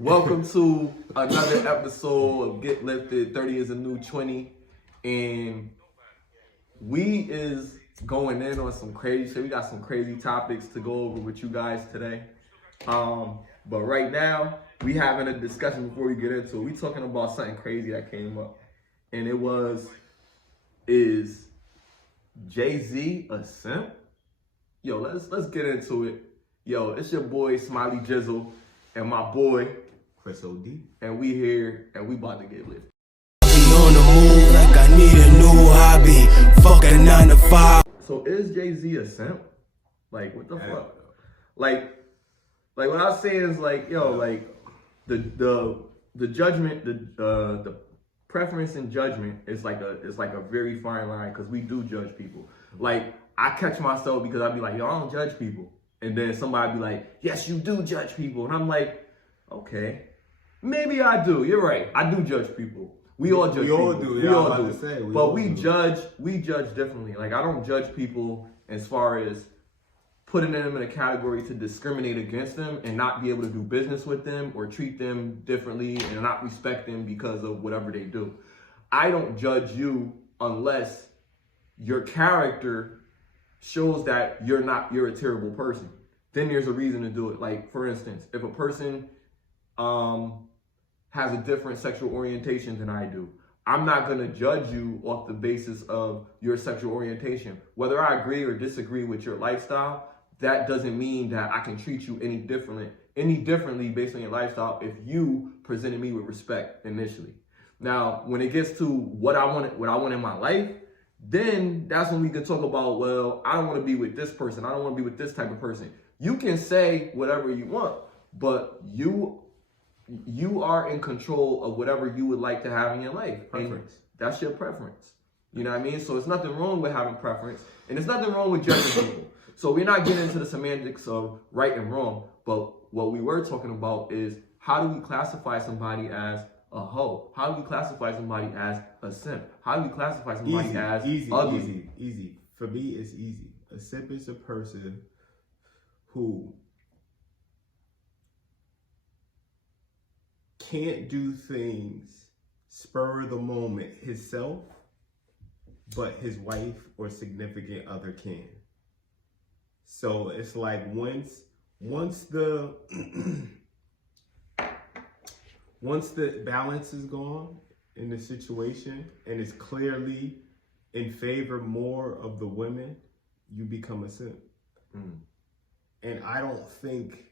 Welcome to another episode of Get Lifted. 30 is a new 20, and we is going in on some crazy shit. We got some crazy topics to go over with you guys today. But right now we having a discussion before we get into it. We talking about something crazy that came up, and it was, is Jay-Z a simp? Yo, let's get into it. Yo, it's your boy Smiley Jizzle and my boy Chris OD. And we here and we about to get lit. Be on the move like I need a new hobby. Fuck a 9 to 5. So is Jay-Z a simp? Like, what the fuck? Like what I was saying is like, yo, like the judgment, the preference and judgment is like a very fine line, because we do judge people. Like, I catch myself because I'd be like, yo, I don't judge people. And then somebody be like, yes, you do judge people. And I'm like, okay, maybe I do. You're right. I do judge people. We all judge people. We all all do. say, but we judge differently. Like, I don't judge people as far as putting them in a category to discriminate against them and not be able to do business with them or treat them differently and not respect them because of whatever they do. I don't judge you unless your character shows that you're a terrible person. Then there's a reason to do it. Like, for instance, if a person has a different sexual orientation than I do, I'm not gonna judge you off the basis of your sexual orientation. Whether I agree or disagree with your lifestyle, that doesn't mean that I can treat you any differently based on your lifestyle if you presented me with respect initially. Now, when it gets to what I want in my life, then that's when we can talk about, well, I don't want to be with this person. I don't want to be with this type of person. You can say whatever you want, but you are in control of whatever you would like to have in your life. Preference. And that's your preference. You know what I mean? So it's nothing wrong with having preference, and it's nothing wrong with judging people. So we're not getting into the semantics of right and wrong, but what we were talking about is, how do we classify somebody as a hoe? How do we classify somebody as a simp? How do we classify somebody as ugly? Easy. For me, it's easy. A simp is a person who can't do things spur of the moment himself, but his wife or significant other can. So it's like once the balance is gone in the situation and it's clearly in favor more of the women, you become a simp. And I don't think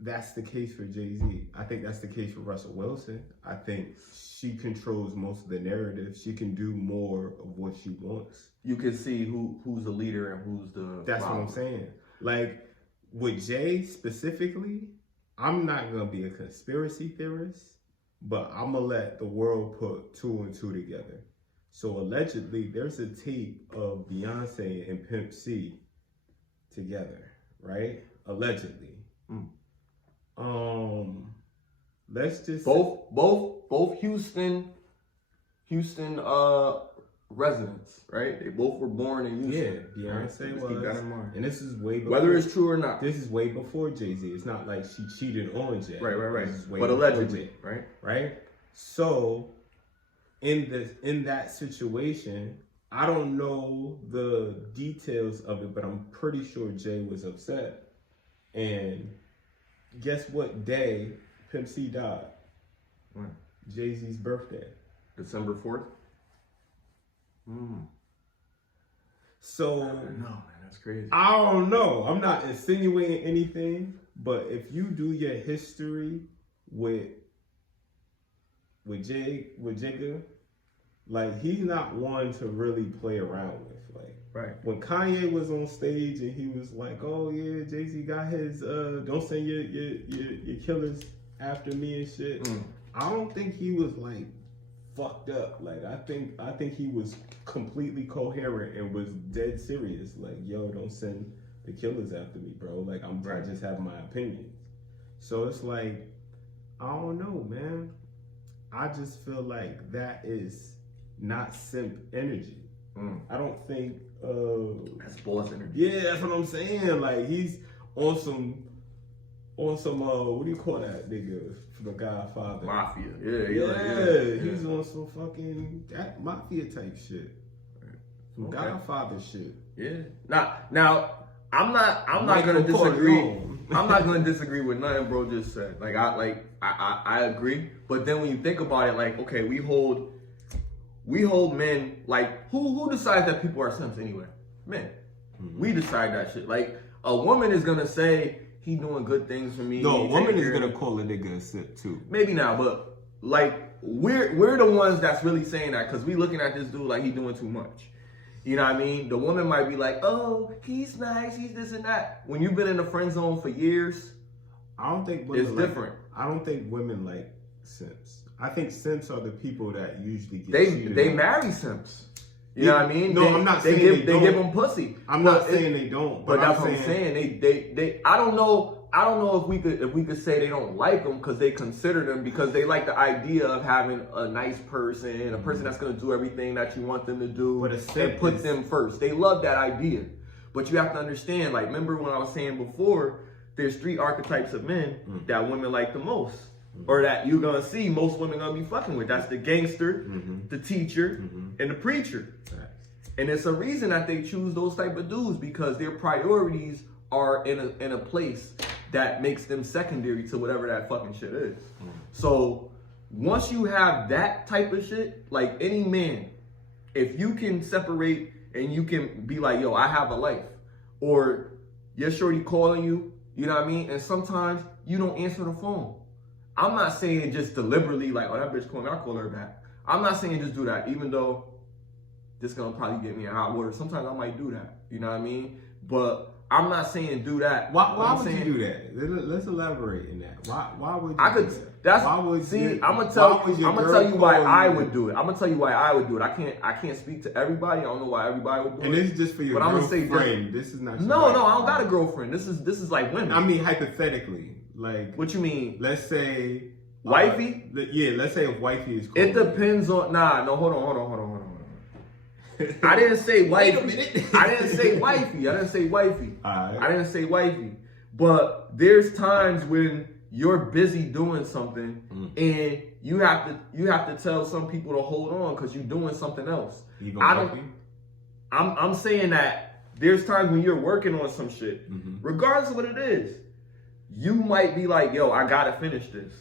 that's the case for Jay-Z. I think that's the case for Russell Wilson. I think she controls most of the narrative. She can do more of what she wants. You can see who's the leader and who's the That's follower. what I'm saying. Like, with Jay specifically, I'm not going to be a conspiracy theorist, but I'm going to let the world put 2 and 2 together. So allegedly, there's a tape of Beyonce and Pimp C together, right? Allegedly. Let's just both Houston residents, right? They both were born in Houston. Yeah, Beyonce Just was. keep that in mind. And this is way before. Whether it's true or not. This is way before Jay-Z. It's not like she cheated on Jay. Right. This is way But before allegedly, Jay, right? So in that situation, I don't know the details of it, but I'm pretty sure Jay was upset. And guess what day Pimp C died? When? Jay-Z's birthday. December 4th? So I don't know, man. That's crazy. I don't know. I'm not insinuating anything, but if you do your history with Jigga, like, he's not one to really play around with. Like, right. When Kanye was on stage and he was like, "Oh yeah, Jay-Z got his don't send your killers after me and shit," I don't think he was like fucked up. Like, I think he was completely coherent and was dead serious. Like, yo, don't send the killers after me, bro. Like, I just have my opinions. So it's like, I don't know, man. I just feel like that is not simp energy. I don't think that's boss energy. Yeah, that's what I'm saying. Like, he's on some on some what do you call that nigga from The Godfather? Mafia. He's on some fucking that mafia type shit. Some Godfather shit. Yeah. Now I'm not gonna disagree. I'm not gonna disagree with nothing bro just said. Like I agree. But then when you think about it, like, okay, we hold men, like who decides that people are simps anyway? Men. Mm-hmm. We decide that shit. Like a woman is gonna say he doing good things for me. No, a woman is gonna call a nigga a simp too. Maybe now, but like we're the ones that's really saying that because we looking at this dude like he doing too much. You know what I mean? The woman might be like, oh, he's nice, he's this and that. When you've been in the friend zone for years, I don't think women it's different. I don't think women like simps. I think simps are the people that usually get they marry simps. You know what I mean? No, I'm not saying they give them pussy. I'm not saying they don't, but that's what I'm saying. They I don't know if we could say they don't like them because they consider them because they like the idea of having a nice person, a person that's gonna do everything that you want them to do, and put them first. They love that idea, but you have to understand. Like, remember when I was saying before, there's 3 archetypes of men that women like the most, or that you're gonna see most women gonna be fucking with. That's the gangster, the teacher, and the preacher. And it's a reason that they choose those type of dudes because their priorities are in a place that makes them secondary to whatever that fucking shit is. So once you have that type of shit, like any man, if you can separate and you can be like, yo, I have a life, or your shorty calling you, you know what I mean? And sometimes you don't answer the phone. I'm not saying just deliberately like, oh, that bitch calling me, I'll call her back. I'm not saying just do that, even though this gonna probably get me in hot water. Sometimes I might do that, you know what I mean? But I'm not saying do that. Why would you do that? Let's elaborate in that. Why would you do that? That's why would see. I'm gonna tell you why I would do it. I'm gonna tell you why I would do it. I can't speak to everybody. I don't know why everybody would do it. And this is just for your girlfriend. This is not. No, I don't got a girlfriend. This is like women. I mean hypothetically, like. What you mean? Let's say wifey. Let's say if wifey is. Cool. It depends on. No, hold on. I didn't say wifey. Wait a minute. I didn't say wifey. I didn't say wifey. But there's times when you're busy doing something and you have to tell some people to hold on because you're doing something else. I'm saying that there's times when you're working on some shit, regardless of what it is. You might be like, yo, I gotta finish this.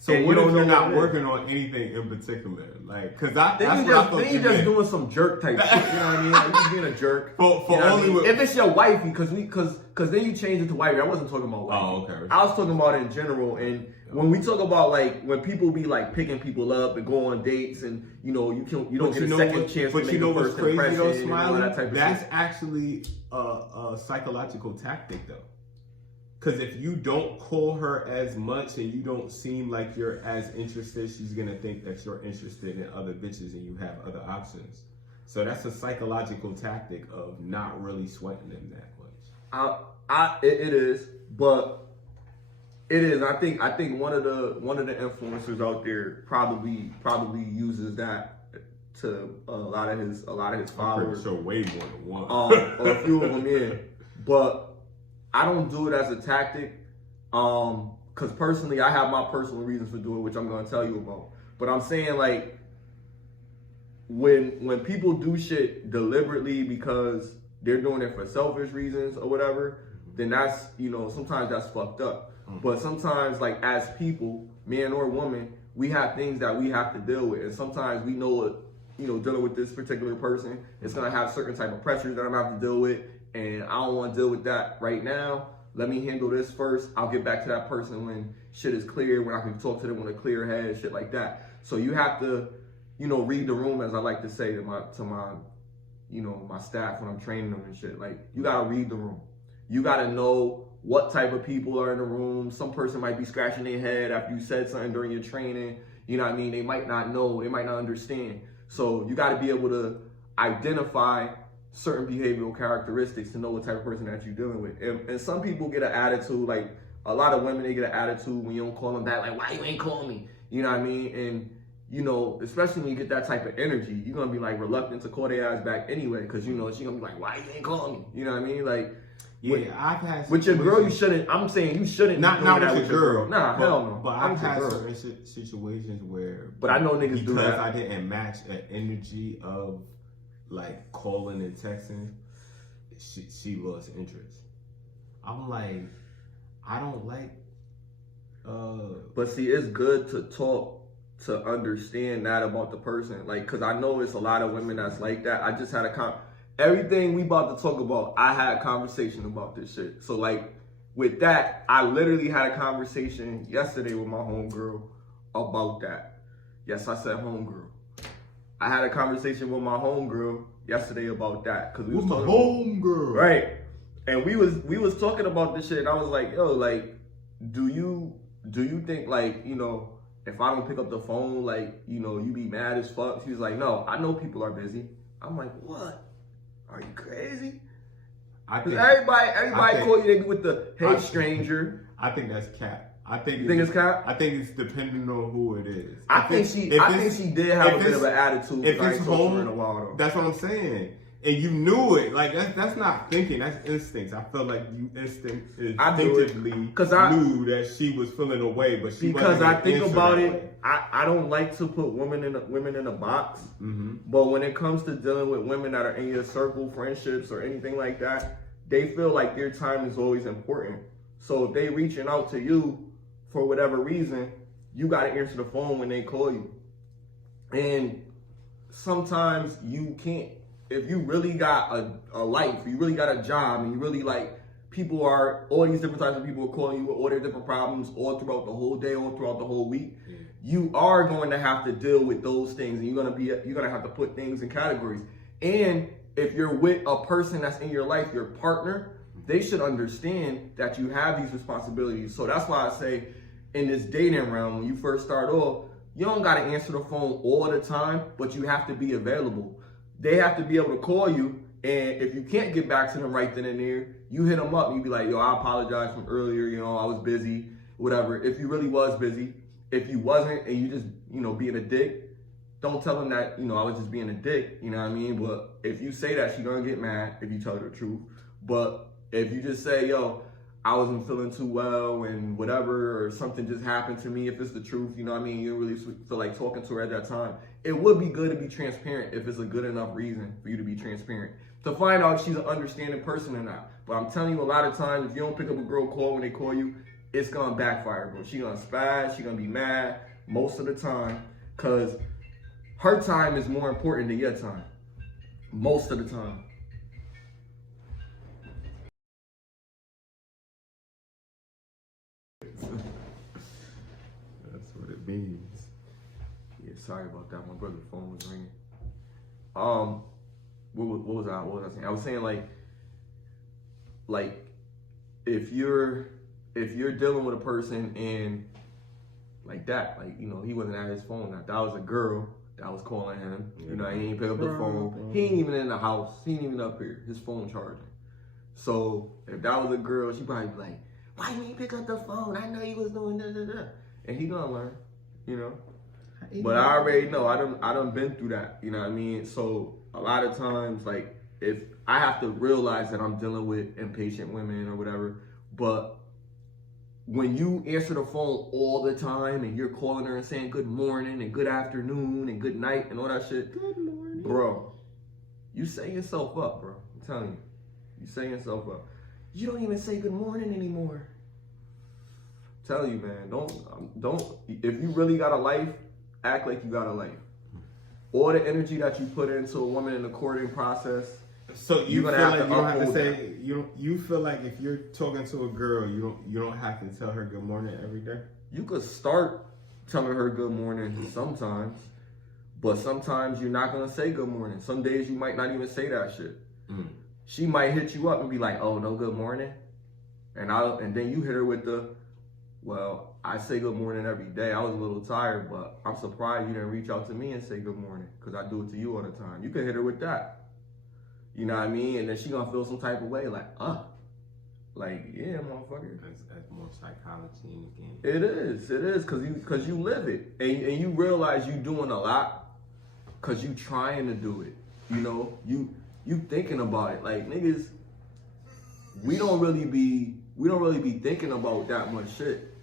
So what if you're not working on anything in particular? Like, cause then you just doing some jerk type shit. You know what I mean? Like, you just being a jerk. If it's your wifey, cause then you change it to wifey. I wasn't talking about wifey. Oh, okay. I was talking about it in general. And when we talk about like when people be like picking people up and go on dates, and you don't get a second chance to make a first impression and all that type of shit. That's actually a psychological tactic, though. Because if you don't call her as much and you don't seem like you're as interested, she's going to think that you're interested in other bitches and you have other options. So that's a psychological tactic of not really sweating them that much. It is, but it is. I think one of the influencers out there probably uses that to a lot of his followers. So way more than one. Or a few of them, yeah. But I don't do it as a tactic, because personally, I have my personal reasons for doing it, which I'm going to tell you about. But I'm saying, like, when people do shit deliberately because they're doing it for selfish reasons or whatever, then that's, sometimes that's fucked up. But sometimes, like, as people, man or woman, we have things that we have to deal with. And sometimes we know, dealing with this particular person, it's going to have certain type of pressures that I'm going to have to deal with. And I don't want to deal with that right now. Let me handle this first. I'll get back to that person when shit is clear, when I can talk to them with a clear head, shit like that. So you have to, read the room, as I like to say to my my staff when I'm training them and shit. Like, you gotta read the room. You gotta know what type of people are in the room. Some person might be scratching their head after you said something during your training. You know what I mean? They might not know. They might not understand. So you gotta be able to identify certain behavioral characteristics to know what type of person that you're dealing with. And some people get an attitude, like a lot of women, they get an attitude when you don't call them back, like, why you ain't calling me? You know what I mean? And, especially when you get that type of energy, you're going to be like reluctant to call their ass back anyway, because, she's going to be like, why you ain't calling me? You know what I mean? Like, Yeah, I've had with your girl. You shouldn't. I'm saying you shouldn't. Not with your girl. Nah, hell no. But I've had certain situations where. But I know niggas do that. Because I didn't match an energy of like calling and texting. She lost interest. I'm like, I don't like. But see, it's good to talk to understand that about the person. Like, cause I know it's a lot of women that's like that. I just had everything we about to talk about, I had a conversation about this shit. So like with that, I literally had a conversation yesterday with my homegirl about that. Yes, I said homegirl. I had a conversation with my homegirl yesterday about that. Cause we was talking homegirl. Right. And we was talking about this shit and I was like, yo, like, do you think like, you know, if I don't pick up the phone, like, you know, you be mad as fuck? She was like, no, I know people are busy. I'm like, what? Are you crazy? Because everybody call you, they be with the, hey, stranger. I think that's cap. You think it's cap? I think it's depending on who it is. I think she did have a bit of an attitude. If it's home, in a while, though. That's what I'm saying. And you knew it. Like, that's not thinking. That's instincts. I felt like you instinctively knew that she was feeling away, but she because wasn't I think about it, way. I don't like to put women in a box. Mm-hmm. But when it comes to dealing with women that are in your circle, friendships, or anything like that, they feel like their time is always important. So if they reaching out to you for whatever reason, you got to answer the phone when they call you. And sometimes you can't. If you really got a life, you really got a job, and you really like, people are, all these different types of people are calling you with all their different problems all throughout the whole day, all throughout the whole week. Yeah. You are going to have to deal with those things, and you're gonna have to put things in categories. And if you're with a person that's in your life, your partner, they should understand that you have these responsibilities. So that's why I say, in this dating realm, when you first start off, you don't gotta answer the phone all the time, but you have to be available. They have to be able to call you, and if you can't get back to them right then and there, you hit them up and you be like, yo, I apologize from earlier, you know, I was busy, whatever. If you really was busy, if you wasn't and you just, you know, being a dick, don't tell them that, you know, I was just being a dick, you know what I mean? But if you say that, she's gonna get mad if you tell her the truth. But if you just say, yo, I wasn't feeling too well and whatever, or something just happened to me, if it's the truth, you know what I mean? You don't really feel like talking to her at that time. It would be good to be transparent if it's a good enough reason for you to be transparent. To find out if she's an understanding person or not. But I'm telling you, a lot of times, if you don't pick up a girl call when they call you, it's gonna backfire, bro. She's gonna spaz, she's gonna be mad most of the time, because her time is more important than your time. Most of the time. That's what it means. Yeah, sorry about that. My brother's phone was ringing. What was I saying? I was saying like if you're dealing with a person and like that, like, you know, he wasn't at his phone. Now, that was a girl that was calling him. You know, he ain't pick up the phone. He ain't even in the house. He ain't even up here. His phone charging. So if that was a girl, she probably be like, why you ain't pick up the phone? I know you was doing da. And he gonna learn, you know. But I already know. I done been through that. You know what I mean? So a lot of times, like, if I have to realize that I'm dealing with impatient women or whatever, but when you answer the phone all the time and you're calling her and saying good morning and good afternoon and good night and all that shit, Good morning, bro, you setting yourself up, bro. I'm telling you, you setting yourself up. You don't even say good morning anymore. I'm telling you, man, don't. If you really got a life, act like you got a life. All the energy that you put into a woman in the courting process. So you feel like you don't have to say that. you feel like if you're talking to a girl, you don't have to tell her good morning every day. You could start telling her good morning sometimes, but sometimes you're not gonna say good morning. Some days you might not even say that shit. She might hit you up and be like, "Oh, no good morning," and then you hit her with the, "Well, I say good morning every day. I was a little tired, but I'm surprised you didn't reach out to me and say good morning, because I do it to you all the time." You can hit her with that. You know what I mean? And then she gonna feel some type of way, like, like, yeah, motherfucker. That's more psychology in the game. It is, cause you live it, and you realize you doing a lot, cause you trying to do it. You know, you thinking about it, like, niggas. we don't really be thinking about that much shit.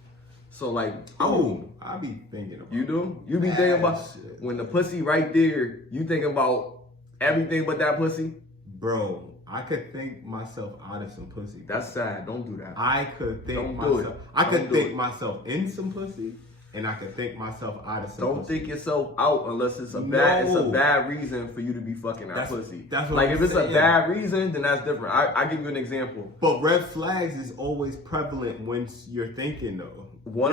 So like, I be thinking about. You do? You be thinking about shit. When the pussy right there, you thinking about everything but that pussy? Bro, I could think myself out of some pussy. That's sad. Don't do that. I could think Don't do myself. it. I could Don't do think it. myself in some pussy, and I could think myself out of some Don't pussy. think yourself out unless it's a bad No. reason for you to be fucking that pussy. That's what like I'm if it's saying. a bad reason, then that's different. I give you an example. But red flags is always prevalent when you're thinking though. When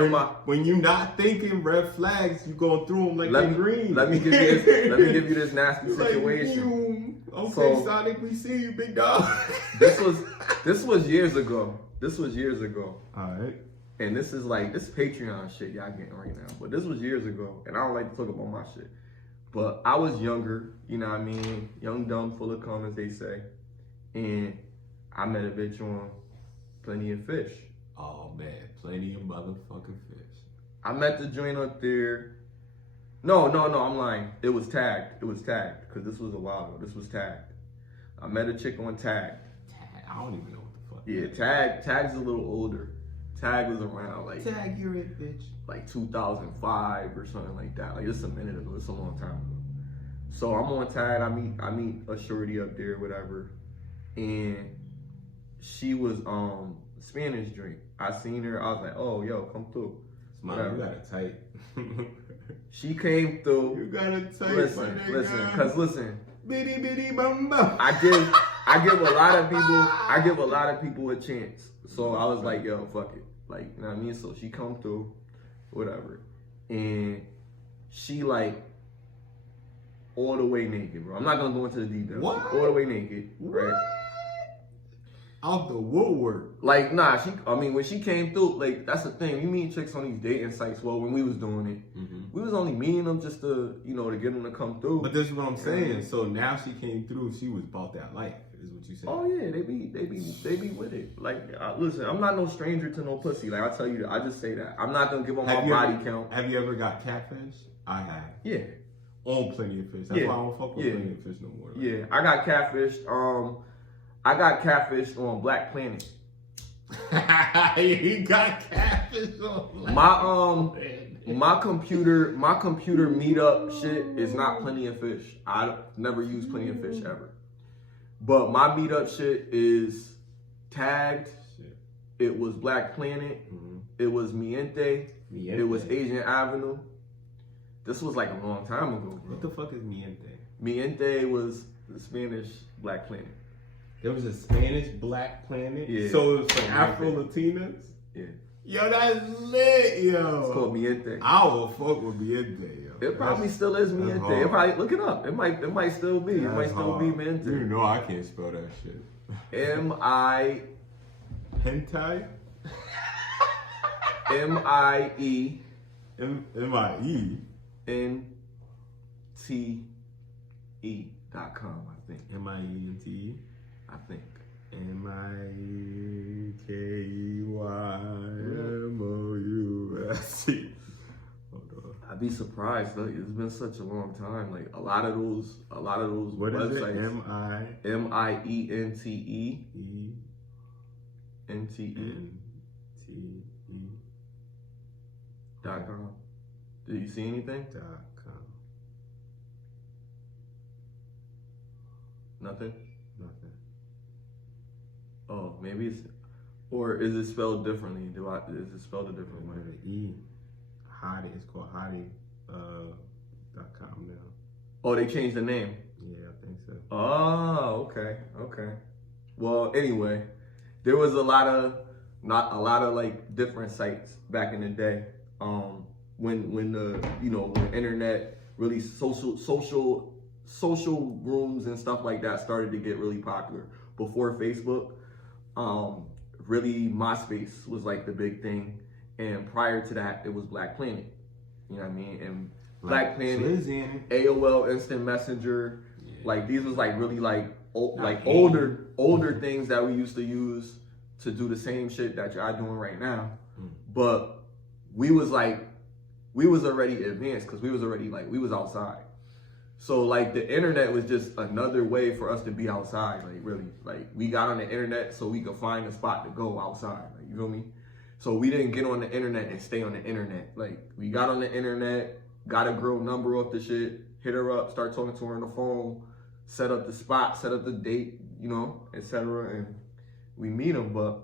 you're not thinking red flags, you going through them like they're green. Let me give you this nasty situation. Like, okay, So- Sonic, we see you, big dog. This was years ago. Alright. And this is Patreon shit y'all getting right now. But this was years ago, and I don't like to talk about my shit. But I was younger, you know what I mean? Young, dumb, full of cum, as they say. And I met a bitch on Plenty of Fish. Oh man, plenty of motherfucking fish. I met the joint up there. No, I'm lying. It was tagged, because this was a while ago. This was tagged. I met a chick on Tag. I don't even know what the fuck. Yeah, Tag's a little older. Tag was around Tag, you're it, bitch. like 2005 or something like that. Like it's a minute ago. It's a long time ago. So I'm on Tag. I meet a shorty up there, whatever, and she was Spanish drink. I seen her. I was like, oh, yo, come through. Smile, you got it tight. She came through. You got it tight, Listen, cause listen. Bitty bitty bum bum. I give a lot of people a chance. So I was like, yo, fuck it. Like, you know what I mean? So she come through, whatever. And she like all the way naked, bro. I'm not gonna go into the details. What? All the way naked, right? Out the woodwork. Like, nah, when she came through, like, that's the thing. You meet chicks on these dating sites. Well, when we was doing it, we was only meeting them just to, to get them to come through. But this is what I'm saying. So now she came through. She was about that life. Is what you saying? Oh yeah, they be with it. Like, listen, I'm not no stranger to no pussy. Like I tell you, I just say that. I'm not gonna give on my body count. Have you ever got catfish? I have. Yeah. On Plenty of Fish. That's why I don't fuck with Plenty of Fish no more. Like. Yeah, I got catfished. I got catfished on Black Planet. You got catfish on Black Planet. My computer meetup shit is not Plenty of Fish. I never used Plenty of Fish ever. But my meetup shit is tagged. Shit. It was Black Planet. It was Miente. It was Asian Avenue. This was like a long time ago, bro. What the fuck is Miente? Miente was the Spanish Black Planet. There was a Spanish Black Planet? Yeah. So it was for Afro-Latinas? Yeah. Yo, that's lit, yo. It's called Miente. I will fuck with Miente, yo. It probably still is Miente. It probably, look it up. It might still be. It might still be Miente. You know I can't spell that shit. M-I... Hentai? M-I-E... M-I-E? N-T-E.com, I think. M-I-E-N-T-E? I think. M-I-K-E-Y-M-O-U-S-E. Hold on. I'd be surprised though. It's been such a long time. Like a lot of those What websites. Is it? M-I-E-N-T-E? .com. Did you see anything? .com. Nothing? Nothing. Oh, maybe it's, or is it spelled differently? Is it spelled a different way? With an E. Hottie. It's called Hottie.com now. Oh, they changed the name. Yeah, I think so. Oh, okay. Well, anyway, there was a lot of like different sites back in the day. When the when the internet really social rooms and stuff like that started to get really popular. Before Facebook, really MySpace was like the big thing, and prior to that, it was Black Planet. You know what I mean? And Black Planet, AOL Instant Messenger, like these was like really like older things that we used to use to do the same shit that y'all doing right now. But we was already advanced because we was already we was outside. So like the internet was just another way for us to be outside, like really. Like we got on the internet so we could find a spot to go outside, like you feel me? So we didn't get on the internet and stay on the internet. Like we got on the internet, got a girl number off the shit, hit her up, start talking to her on the phone, set up the spot, set up the date, you know, etc. And we meet them. But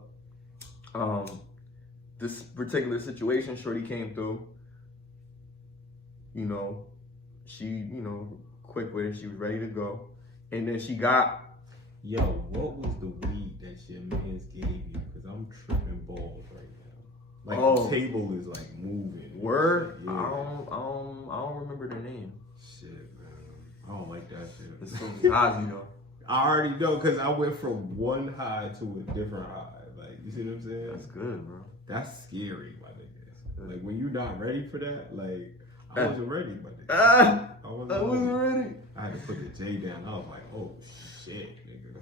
this particular situation, shorty came through, you know, she, you know, quick with it, she was ready to go. And then she got... Yo, what was the weed that your mans gave you? Because I'm tripping balls right now. Like the table is like moving. Word? Yeah. I don't remember their name. Shit, man. I don't like that shit. It's from Zazie though. I already know because I went from one high to a different high. Like, you see what I'm saying? That's good, bro. That's scary, my nigga. Like, when you're not ready for that, like, I wasn't ready, my nigga. I wasn't ready. I had to put the J down. I was like, oh, shit, nigga.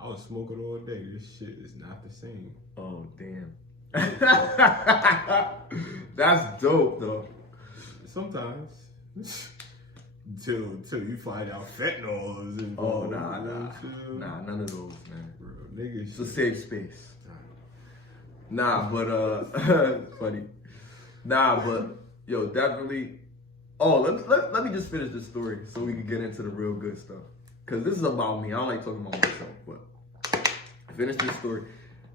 I was smoking all day. This shit is not the same. Oh, damn. That's dope, though. Sometimes. Till you find out fentanyl is involved. Oh, nah, none of those, man. Bro, nigga, it's a safe space. Nah. Nah, but funny. Nah, but yo, definitely. Oh, let me just finish this story so we can get into the real good stuff. Cause this is about me. I don't like talking about myself, but finish this story.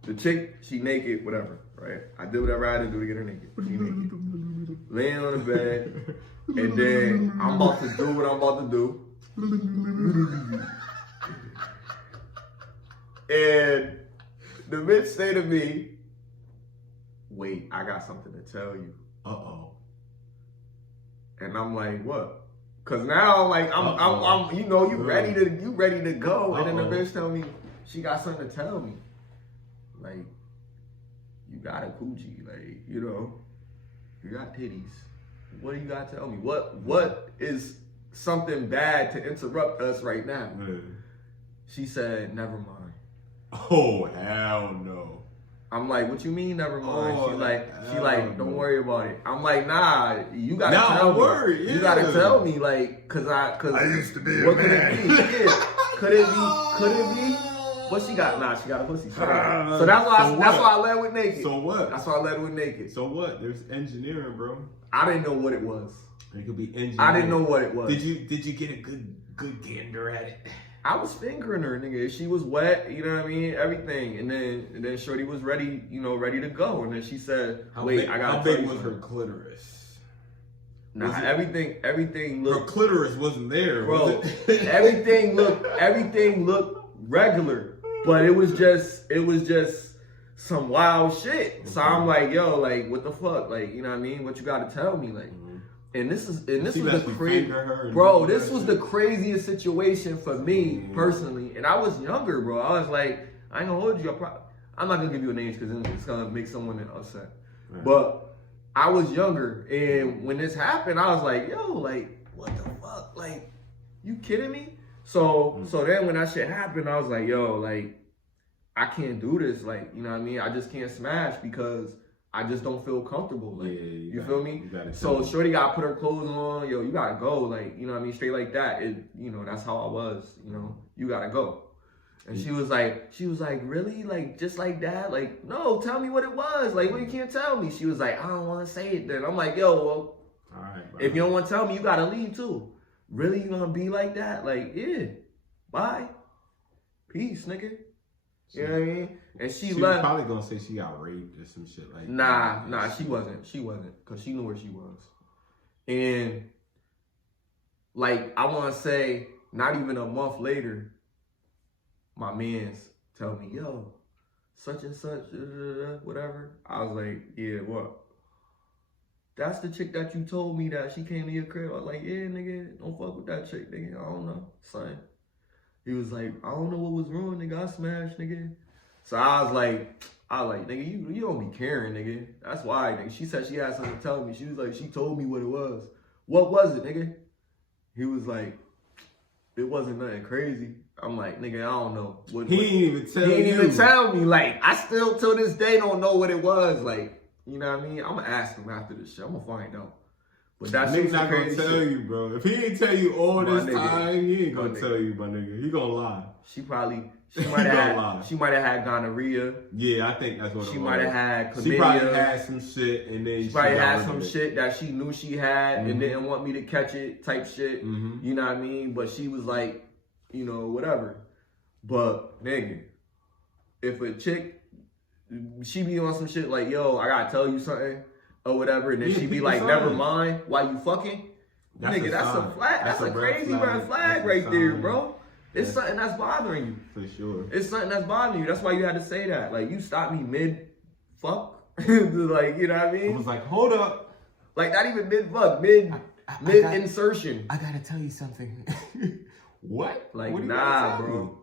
The chick, she naked, whatever, right? I did whatever I had to do to get her naked. She naked. Laying on the bed, and then I'm about to do what I'm about to do. And the bitch say to me, wait, I got something to tell you. Uh-oh. And I'm like, what? Cause now like I'm you know, you ready to go. And then the bitch tell me she got something to tell me. Like, you got a coochie, like, you know, you got titties. What do you got to tell me? What is something bad to interrupt us right now? She said, never mind. Oh, hell no. I'm like, what you mean, never mind? She like, don't worry about it. I'm like, nah, you gotta tell me. Yeah. You gotta tell me, like, cause I used to be what could it be? Yeah. Could it be? What she got? Nah, she got a pussy. So that's why I led with naked. So what? That's why I led with naked. So what? There's engineering, bro. I didn't know what it was. It could be engineering. I didn't know what it was. Did you get a good gander at it? I was fingering her, nigga. She was wet, you know what I mean? Everything. And then Shorty was ready, you know, ready to go. And then she said, how big was her clitoris? Nah, everything looked... Her clitoris wasn't there, bro, was it? everything looked regular. But it was just some wild shit. So I'm like, yo, like, what the fuck? Like, you know what I mean? What you gotta tell me? Like, and this was the crazy, bro. This was the craziest situation for me personally, and I was younger, bro. I was like, I ain't gonna hold you. I'm not gonna give you a name because it's gonna make someone upset. Right. But I was younger, and when this happened, I was like, yo, like, what the fuck? Like, you kidding me? So then when that shit happened, I was like, yo, like, I can't do this. Like, you know what I mean? I just can't smash because I just don't feel comfortable. Like, you feel me? So Shorty got to put her clothes on. Yo, you got to go. Like, you know what I mean? Straight like that. You know, that's how I was. You know, you got to go. And she was like, really? Like, just like that? Like, no, tell me what it was. Like, well, you can't tell me. She was like, I don't want to say it then. I'm like, yo, well, all right, if you don't want to tell me, you got to leave too. Really? You going to be like that? Like, yeah. Bye. Peace, nigga. You know what I mean? And she left. Was probably gonna say she got raped or some shit like that. Nah, she wasn't. Cause she knew where she was. And like, I wanna say, not even a month later, my mans tell me, yo, such and such, whatever. I was like, yeah, what? That's the chick that you told me that she came to your crib. I was like, yeah, nigga, don't fuck with that chick, nigga. I don't know, son. He was like, I don't know what was wrong, nigga. I smashed, nigga. So I was like, nigga, you don't be caring, nigga. That's why, nigga. She said she had something to tell me. She was like, she told me what it was. What was it, nigga? He was like, it wasn't nothing crazy. I'm like, nigga, I don't know. He didn't even tell me. Like, I still, till this day, don't know what it was. Like, you know what I mean? I'm going to ask him after this shit. I'm going to find out. But that's nigga not crazy gonna tell shit. you, bro. If he ain't tell you all My this nigga. time, he ain't My gonna nigga. tell you, my nigga. He gonna lie. She might Gonna lie. have she might have had gonorrhea. Yeah, I think that's what She it was. might have had chlamydia. She probably had some shit, and then She probably got had rid some of it. shit that she knew she had and didn't want me to catch it type shit. Mhm. You know what I mean? But she was like, you know, whatever. But nigga, if a chick, she be on some shit like, yo, I gotta tell you something or whatever, and then Yeah, she be people like, sign never it. mind, why you fucking? That's Nigga, a that's sign. a flag. That's a red crazy red flag That's a right there, sign. bro. It's Yeah. something that's bothering you. For sure. It's something that's bothering you. That's why you had to say that. Like, you stopped me mid-fuck. Like, you know what I I mean? was like, hold up. Like, not even mid-fuck, I mid-insertion. I gotta tell you something. What? Like, what do you nah, gotta tell bro.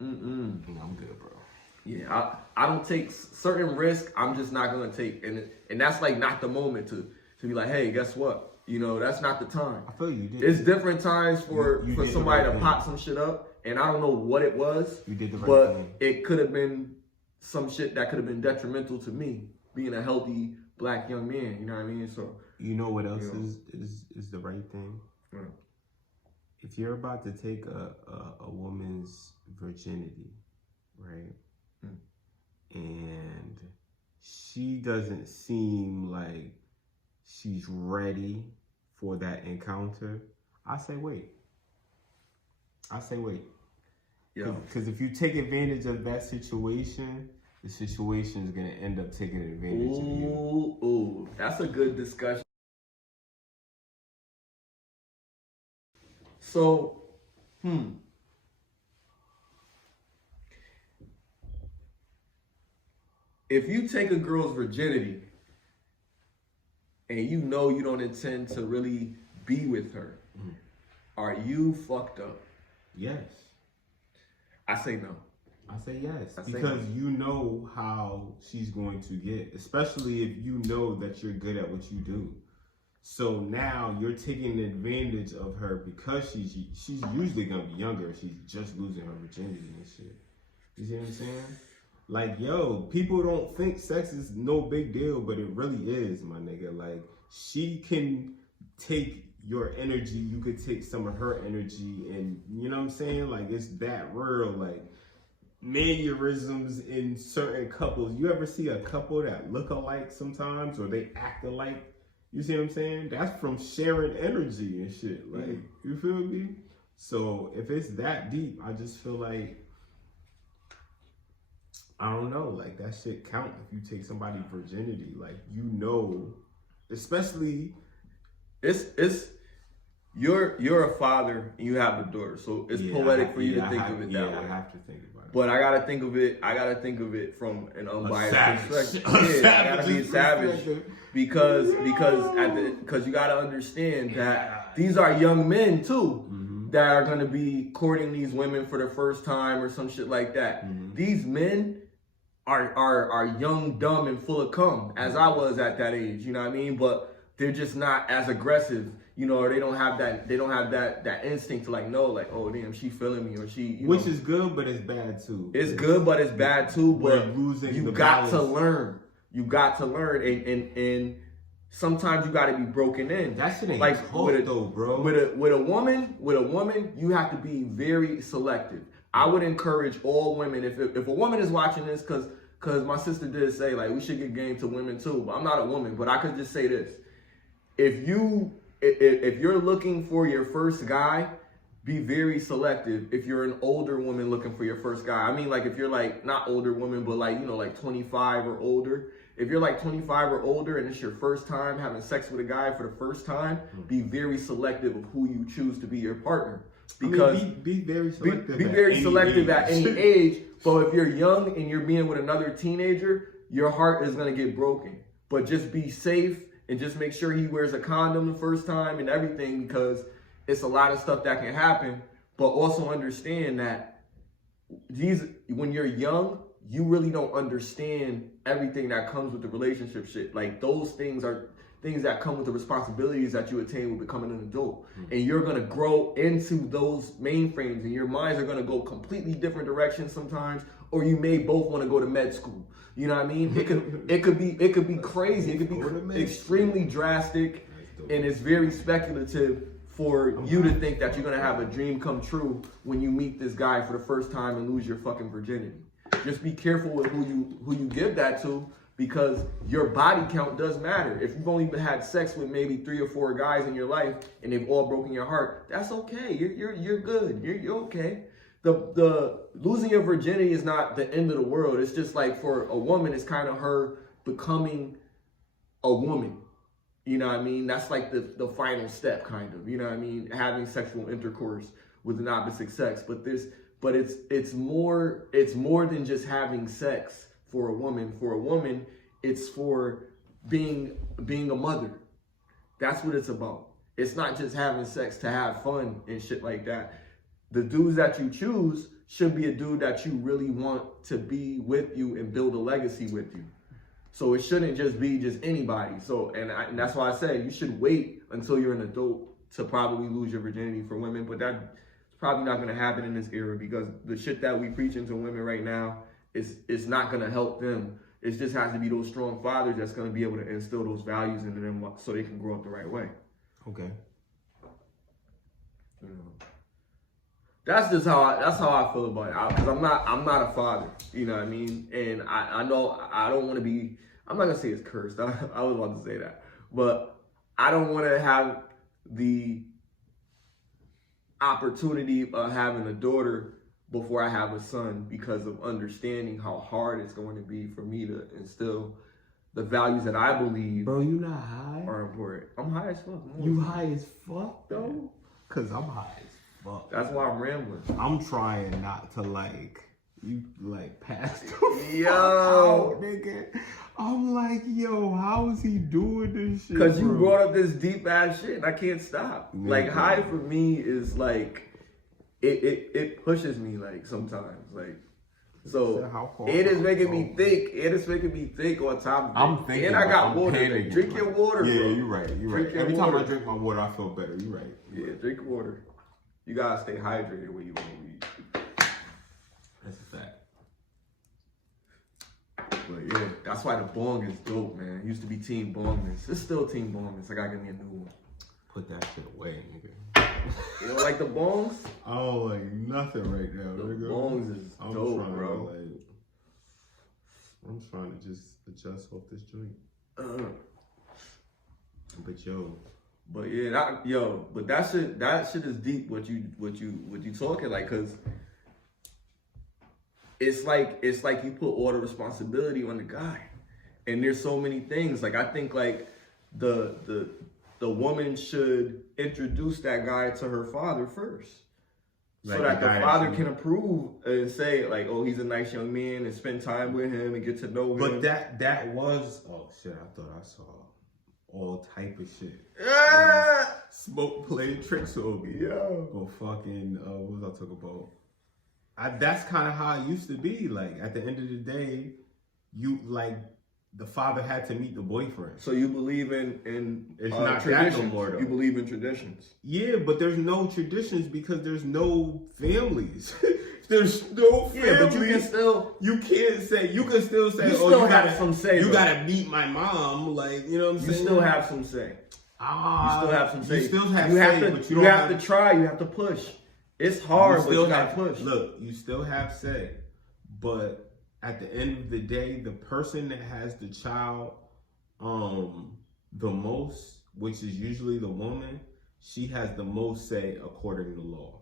I'm good, bro. Yeah, I don't take certain risks. I'm just not gonna take, and that's like not the moment to be like, hey, guess what? You know, that's not the time. I feel you did. It's different times for You did somebody the right to thing. pop some shit up, and I don't know what it was. You did the right but thing. it could have been some shit that could have been detrimental to me being a healthy black young man. You know what I mean? So You know what else You know. is the right thing? Yeah. If you're about to take a woman's virginity, right? And she doesn't seem like she's ready for that encounter, I say wait. yeah, Because if you take advantage of that situation, the situation is going to end up taking advantage of you. ooh, that's a good discussion. So, if you take a girl's virginity and you know you don't intend to really be with her, are you fucked up? Yes. I say no. I say yes. I say Because no. you know how she's going to get, especially if you know that you're good at what you do. So now you're taking advantage of her because she's usually gonna be younger. She's just losing her virginity and shit. You see what I'm saying? Like, yo, people don't think sex is no big deal, but it really is, my nigga. Like, she can take your energy, you could take some of her energy, and you know what I'm saying? Like, it's that real. Like, mannerisms in certain couples. You ever see a couple that look alike sometimes, or they act alike? You see what I'm saying? That's from sharing energy and shit. Like, you feel me? So if it's that deep, I just feel like, I don't know, like that shit count if you take somebody's virginity. Like, you know, especially You're a father and you have a daughter, so it's poetic for you to think of it that way. I have to think about it. But I gotta think of it from an unbiased perspective. A I gotta be a savage perspective. because you gotta understand that these are young men too that are gonna be courting these women for the first time or some shit like that. These men are young, dumb, and full of cum, as I was at that age. You know what I mean? But they're just not as aggressive. You know, or they don't have that instinct to like know, like, oh damn, she feeling me, or she, Which is good, but it's bad too. It's good, but it's bad too. But losing you the got balance. to learn. You got to learn, and sometimes you got to be broken in. That shit ain't like hard though, bro. With a woman, you have to be very selective. I would encourage all women, if a woman is watching this, because my sister did say like we should give game to women too. But I'm not a woman, but I could just say this: if you're looking for your first guy, be very selective. If you're an older woman looking for your first guy, I mean, like if you're like not older woman, but like, you know, like 25 or older. If you're like 25 or older and it's your first time having sex with a guy for the first time, be very selective of who you choose to be your partner. Because be very selective. be very selective at any age. But if you're young and you're being with another teenager, your heart is gonna get broken. But just be safe and just make sure he wears a condom the first time and everything, because it's a lot of stuff that can happen. But also understand that when you're young, you really don't understand everything that comes with the relationship shit. Like, those things are things that come with the responsibilities that you attain with becoming an adult. And you're going to grow into those mainframes, and your minds are going to go completely different directions sometimes, or you may both want to go to med school. You know what I mean? It could be crazy. It could be extremely drastic, and it's very speculative for you to think that you're gonna have a dream come true when you meet this guy for the first time and lose your fucking virginity. Just be careful with who you give that to, because your body count does matter. If you've only had sex with maybe 3 or 4 guys in your life and they've all broken your heart, that's okay. You're good. You're okay. The losing your virginity is not the end of the world. It's just like, for a woman, it's kind of her becoming a woman. You know what I mean? That's like the final step, kind of. You know what I mean? Having sexual intercourse with an opposite sex. But it's more than just having sex for a woman. For a woman, it's for being a mother. That's what it's about. It's not just having sex to have fun and shit like that. The dudes that you choose should be a dude that you really want to be with you and build a legacy with you. So it shouldn't just be just anybody. So, and that's why I say you should wait until you're an adult to probably lose your virginity for women. But that's probably not going to happen in this era, because the shit that we preaching to women right now is not going to help them. It just has to be those strong fathers that's going to be able to instill those values into them so they can grow up the right way. Okay. You know. That's how I feel about it, because I'm not a father, you know what I mean? And I know I don't want to be, I'm not gonna say it's cursed. I was about to say that, but I don't want to have the opportunity of having a daughter before I have a son, because of understanding how hard it's going to be for me to instill the values that I believe, bro, you not high? Are important. I'm high as fuck. You high as fuck though? Cause I'm high as fuck. That's why I'm rambling. I'm trying not to pass the yo, fuck out, nigga. I'm like, yo, how is he doing this shit? Cause you brought up this deep ass shit and I can't stop. Yeah, like high for me is like, it pushes me like sometimes. Like, so it is making me think. It is making me think on top of it. I'm thinking. And I got I'm water. panicking, Drink your water, yeah, bro. you're right. Every time I drink my water, I feel better. You're right. Yeah, drink water. You gotta stay hydrated when you want to eat. That's a fact. But yeah, that's why the bong is dope, man. It used to be Team Bongness. It's still Team Bongness. I gotta get me a new one. Put that shit away, nigga. You don't like the bongs? I don't like nothing right now, The nigga. bongs is dope, bro. I'm trying to just adjust off this joint. But yeah, but that shit is deep. What you talking, like, cause it's like you put all the responsibility on the guy, and there's so many things. Like, I think like the woman should introduce that guy to her father first, like, so that the father can approve and say like, oh, he's a nice young man, and spend time with him and get to know him. But that was, oh shit, I thought I saw all type of shit. Smoke played tricks on me. Yeah. Or fucking, what was I talking about? That's kind of how it used to be. Like, at the end of the day, the father had to meet the boyfriend. So you believe in it's not traditions? That no more, though. You believe in traditions? Yeah, but there's no traditions because there's no families. There's no family. Yeah, but you can still. You can't say. You can still say. You still have some say. You gotta meet my mom. Like, you know what I'm saying. You still have some say. You still have some say. You still have say, but you have to try. You have to push. It's hard, but you gotta push. Look, you still have say, but at the end of the day, the person that has the child, the most, which is usually the woman, she has the most say according to law.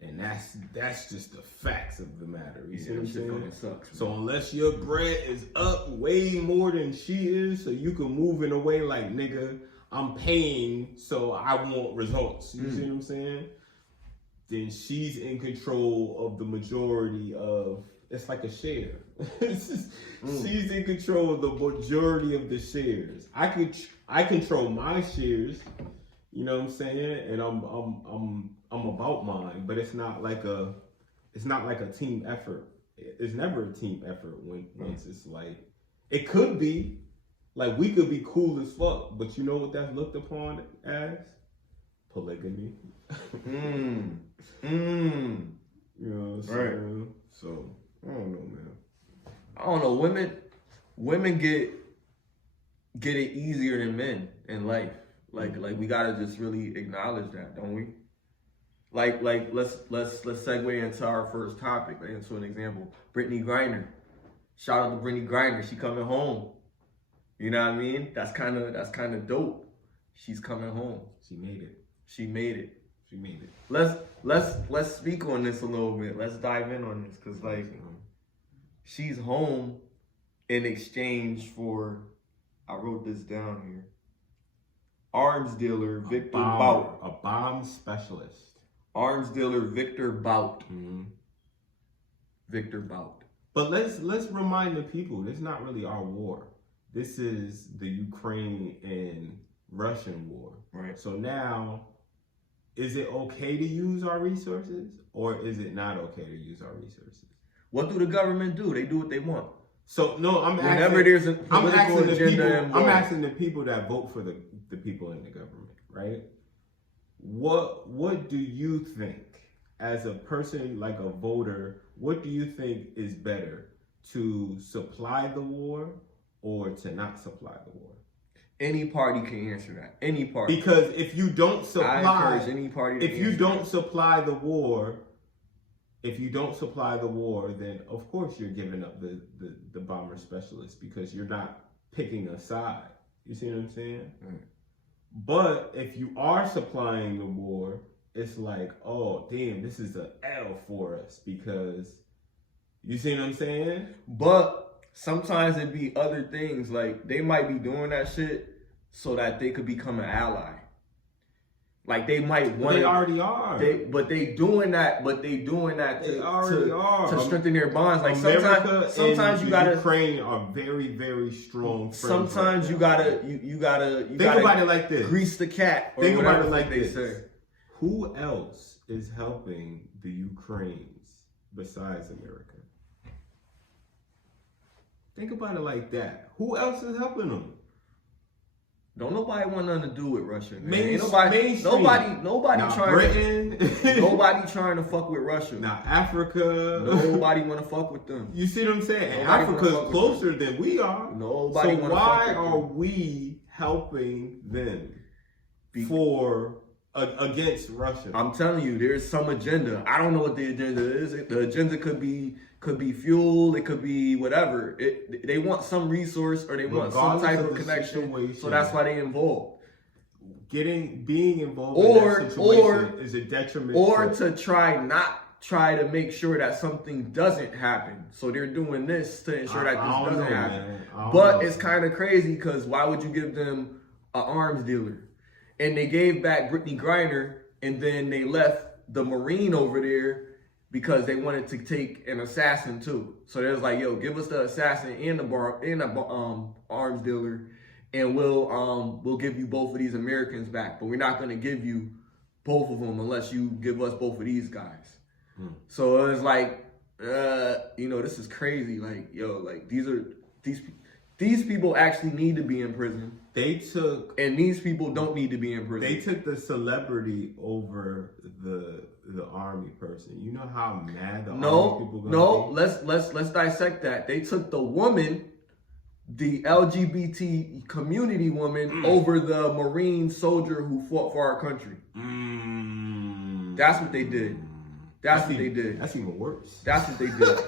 And that's just the facts of the matter. You see what I'm saying? Sucks, so unless your bread is up way more than she is, so you can move in a way like, nigga, I'm paying, so I want results. You see what I'm saying? Then she's in control of the majority of, it's like a share. She's in control of the majority of the shares. I control my shares. You know what I'm saying? And I'm about mine, but it's not like a team effort. It's never a team effort once it's like, it could be, like, we could be cool as fuck, but you know what that's looked upon as? Polygamy. You You know what I'm saying? So I don't know, man. I don't know. Women get it easier than men in life. Like we gotta just really acknowledge that, don't we? Like let's segue into our first topic. Like, into an example, Brittany Griner. Shout out to Brittany Griner. She coming home. You know what I mean? That's kind of dope. She's coming home. She made it. She made it. She made it. Let's speak on this a little bit. Let's dive in on this, cause like she's home in exchange for, I wrote this down here, arms dealer Victor Bout. A bomb specialist. Arms dealer Victor Bout. Mm-hmm. Victor Bout. But let's remind the people, this is not really our war. This is the Ukraine and Russian war. Right. So now, is it okay to use our resources, or is it not okay to use our resources? What do the government do? They do what they want. So no, I'm asking the people that vote for the people in the government, right? What do you think, as a person, like a voter, what do you think is better, to supply the war or to not supply the war? Any party can answer that. Any party. Because if you don't supply, I encourage any party to if you don't supply the war, then of course you're giving up the bomber specialist, because you're not picking a side. You see what I'm saying? Right. But if you are supplying the war, it's like, oh damn, this is a L for us, because you see what I'm saying? But sometimes it'd be other things, like they might be doing that shit so that they could become an ally. Like they might want. They already are. They doing that to strengthen their bonds. Like America sometimes and you gotta. Ukraine are very, very strong. Sometimes you gotta think about it like this. Grease the cat. Think about it like this. Say. Who else is helping the Ukrainians besides America? Think about it like that. Who else is helping them? Don't nobody want nothing to do with Russia, man. Nobody Not trying. Britain. Nobody trying to fuck with Russia. Not Africa. Nobody want to fuck with them. You see what I'm saying? Africa is closer than we are. Nobody. So why are we helping them against Russia? I'm telling you, there's some agenda. I don't know what the agenda is. The agenda could be fuel. It could be whatever. They want some resource, or they want some type of connection. So that's why they involved. Being involved in that situation is a detriment. Or to try to make sure that something doesn't happen. So they're doing this to ensure that this doesn't happen. But it's kind of crazy, because why would you give them an arms dealer? And they gave back Brittany Griner, and then they left the Marine over there because they wanted to take an assassin too. So they was like, yo, give us the assassin and the arms dealer, and we'll give you both of these Americans back. But we're not going to give you both of them unless you give us both of these guys. So it was like, this is crazy. Like, yo, like these people actually need to be in prison. And these people don't need to be in prison. They took the celebrity over the army person. You know how mad the army people gonna be? Let's dissect that. They took the woman, the LGBT community woman, over the Marine soldier who fought for our country. That's what they did. That's what they did. That's even worse. That's what they did.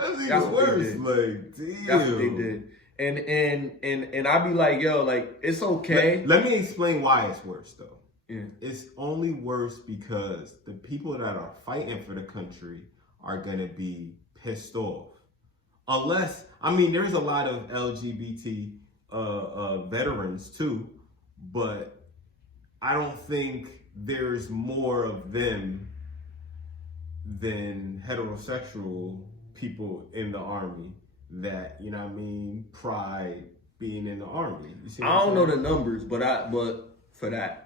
That's even worse. Like, damn. That's what they did. And I'd be like, yo, like, it's okay. Let me explain why it's worse, though. Yeah. It's only worse because the people that are fighting for the country are going to be pissed off. Unless, there's a lot of LGBT veterans too, but I don't think there's more of them than heterosexual people in the army that, pride being in the army. You see I don't know the numbers, but for that,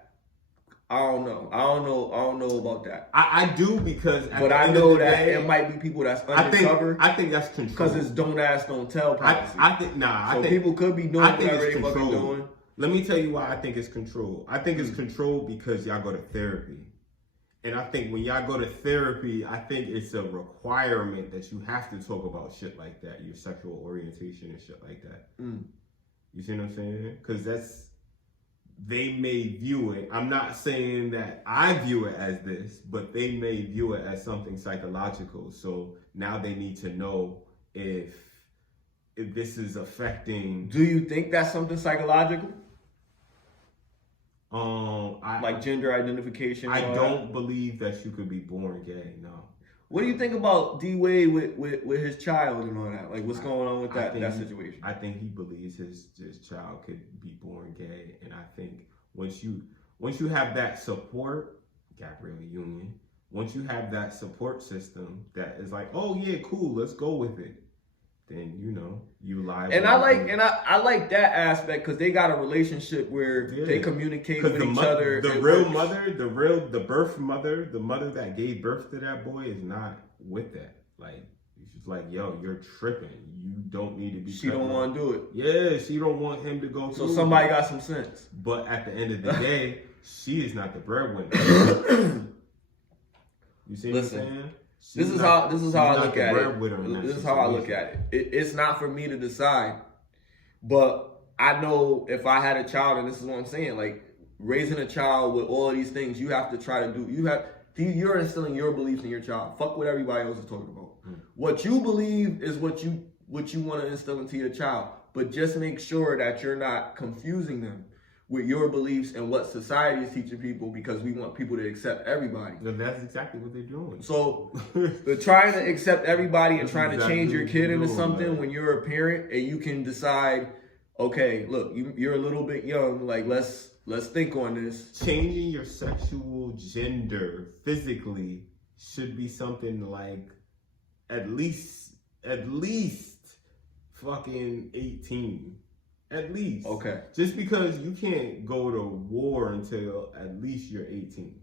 I don't know. I don't know about that. I do, because but I know that it might be people that's undercover. I think that's control. Because it's don't ask, don't tell policy. I think people could be doing whatever they fucking doing. Let me tell you why I think it's control. I think it's control because y'all go to therapy. And I think when y'all go to therapy, I think it's a requirement that you have to talk about shit like that, your sexual orientation and shit like that. You see what I'm saying? Because they may view it. I'm not saying that I view it as this, but they may view it as something psychological. So now they need to know if this is affecting. Do you think that's something psychological? Like gender identification? I don't believe that you could be born gay, no. What do you think about D-Wade with his child and all that? Like, what's going on with that situation? I think he believes his child could be born gay, and I think once you have that support, Gabrielle Union, once you have that support system that is like, oh yeah, cool, let's go with it, then you lie. And I like that aspect because they got a relationship where they communicate with each other. The real mother, the birth mother, the mother that gave birth to that boy is not with that. Like, she's like, yo, you're tripping. You don't need to be. She don't want to do it. Yeah, she don't want him to go. So somebody got some sense. But at the end of the day, she is not the breadwinner. You see what I'm saying? This is how I look at it. This is how I look at it. It's not for me to decide, but I know if I had a child, and this is what I'm saying, like raising a child with all of these things, you have to try to do. You're instilling your beliefs in your child. Fuck what everybody else is talking about. What you believe is what you want to instill into your child, but just make sure that you're not confusing them with your beliefs and what society is teaching people, because we want people to accept everybody. That's exactly what they're doing. So they're trying to accept everybody and trying to change your kid into something when you're a parent and you can decide, okay, look, you're a little bit young, like let's think on this. Changing your sexual gender physically should be something like at least fucking 18. At least. Okay. Just because you can't go to war until at least you're 18.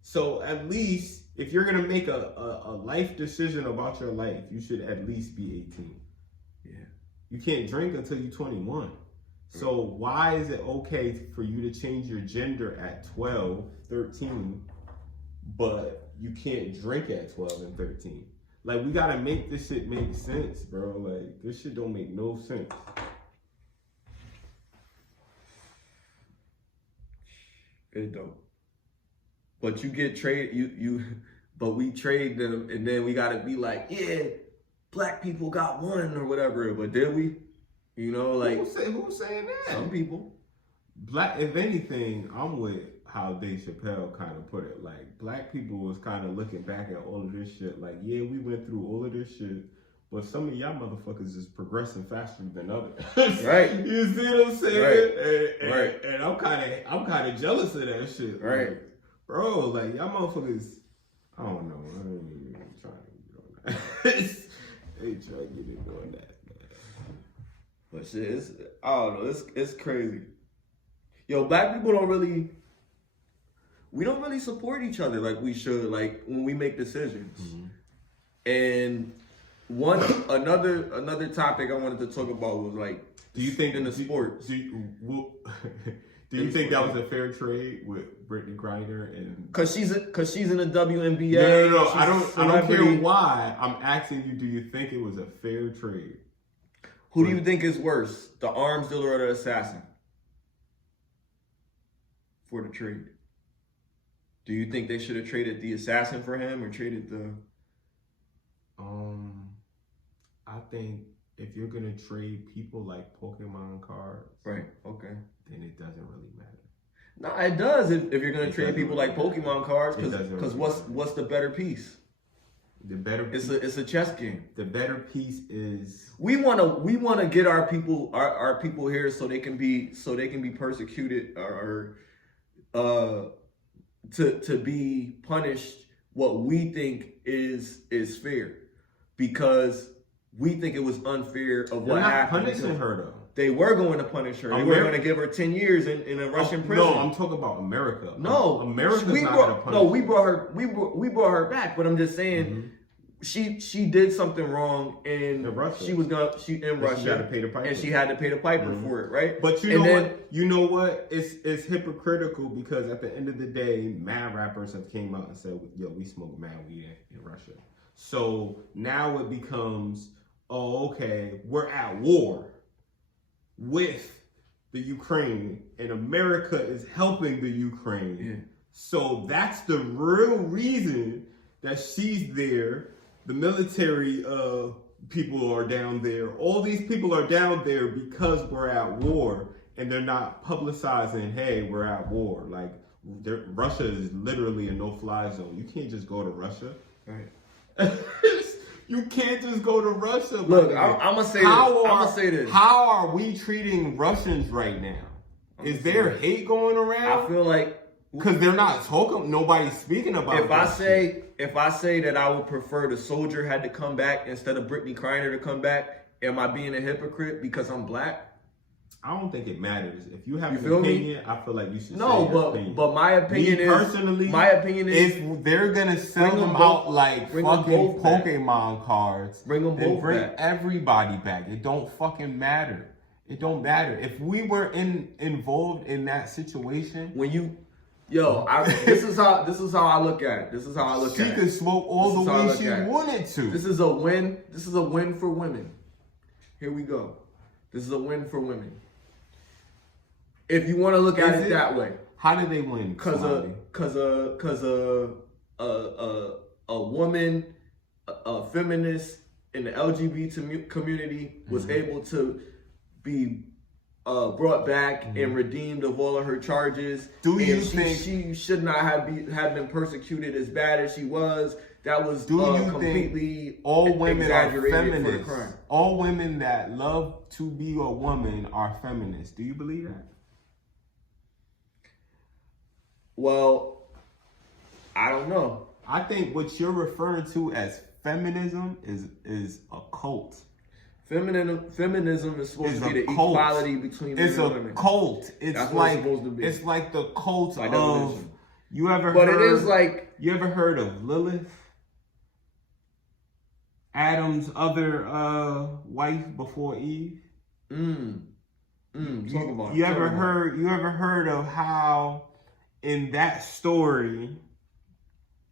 So at least if you're going to make a life decision about your life, you should at least be 18. Yeah. You can't drink until you're 21. So why is it okay for you to change your gender at 12, 13, but you can't drink at 12 and 13? Like, we got to make this shit make sense, bro. Like, this shit don't make no sense. It don't. But you get but we trade them, and then we gotta be like, yeah, black people got one or whatever. But did we? Like who's saying that? Some people. If anything, I'm with how Dave Chappelle kind of put it. Like, black people was kind of looking back at all of this shit. Like, yeah, we went through all of this shit, but some of y'all motherfuckers is progressing faster than others. Right. You see what I'm saying? Right. And I'm kind of jealous of that shit. Right. Like, bro, like, y'all motherfuckers, I don't know. I ain't even trying to get on that. Ain't trying to get in on that, man. But shit, I don't know. It's crazy. Yo, black people don't really support each other like we should. Like when we make decisions. And another topic I wanted to talk about was like, do you think in the sports? Do you think that was a fair trade with Brittany Griner and? Cause she's in the WNBA. No. I don't care why. I'm asking you. Do you think it was a fair trade? Who do you think is worse, the arms dealer or the assassin? For the trade. Do you think they should have traded the assassin for him or traded the? I think if you're gonna trade people like Pokemon cards, right? Okay. Then it doesn't really matter. No, it does. If you're gonna trade people like Pokemon cards, because what's the better piece? The better piece, it's a chess game. The better piece is we wanna get our people here so they can be persecuted or to be punished what we think is fair, because we think it was unfair of what happened. They're not punishing her though. They were going to punish her. They were going to give her 10 years in a Russian prison. No, I'm talking about America. No, America's not going to punish her. No, we brought her back. But I'm just saying, she did something wrong and In Russia. she in Russia. She had to pay the piper. And she had to pay the piper for it, right? But you know what? It's hypocritical because at the end of the day, mad rappers have came out and said, yo, we smoke mad weed in Russia. So now it becomes, oh, okay, we're at war with the Ukraine and America is helping the Ukraine. Yeah. So that's the real reason that she's there. The military people are down there. All these people are down there because we're at war, and they're not publicizing, hey, we're at war. Like, Russia is literally a no-fly zone. You can't just go to Russia. Right. You can't just go to Russia. Look, I'm gonna say this. How are we treating Russians right now? Is there hate going around? I feel like because they're not talking. Nobody's speaking about. If I say that I would prefer the soldier had to come back instead of Brittany Griner to come back, am I being a hypocrite because I'm black? I don't think it matters. If you have an feel opinion, I feel like you should. No, say your opinion. but my opinion is if they're gonna sell them out like fucking Pokemon cards, bring back. Everybody back. It don't fucking matter. It don't matter. If we were involved in that situation, when you. This is how I look at it. This is how I look at it. She could smoke all the weed she wanted to. This is a win. This is a win for women. Here we go. This is a win for women. If you want to look at it that way. How do they win? Cause a woman, a feminist in the LGBT community was able to be brought back and redeemed of all of her charges. Do you think she should not have been persecuted as bad as she was? That was completely think all women are feminists? feminists? All women that love to be a woman are feminists. Do you believe that? Well, I don't know. I think what you're referring to as feminism is a cult. Feminism is supposed to be the equality between men and women. It's a cult. It's like the cult of definition. You ever heard of Lilith? Adam's other wife before Eve? You ever heard of how in that story,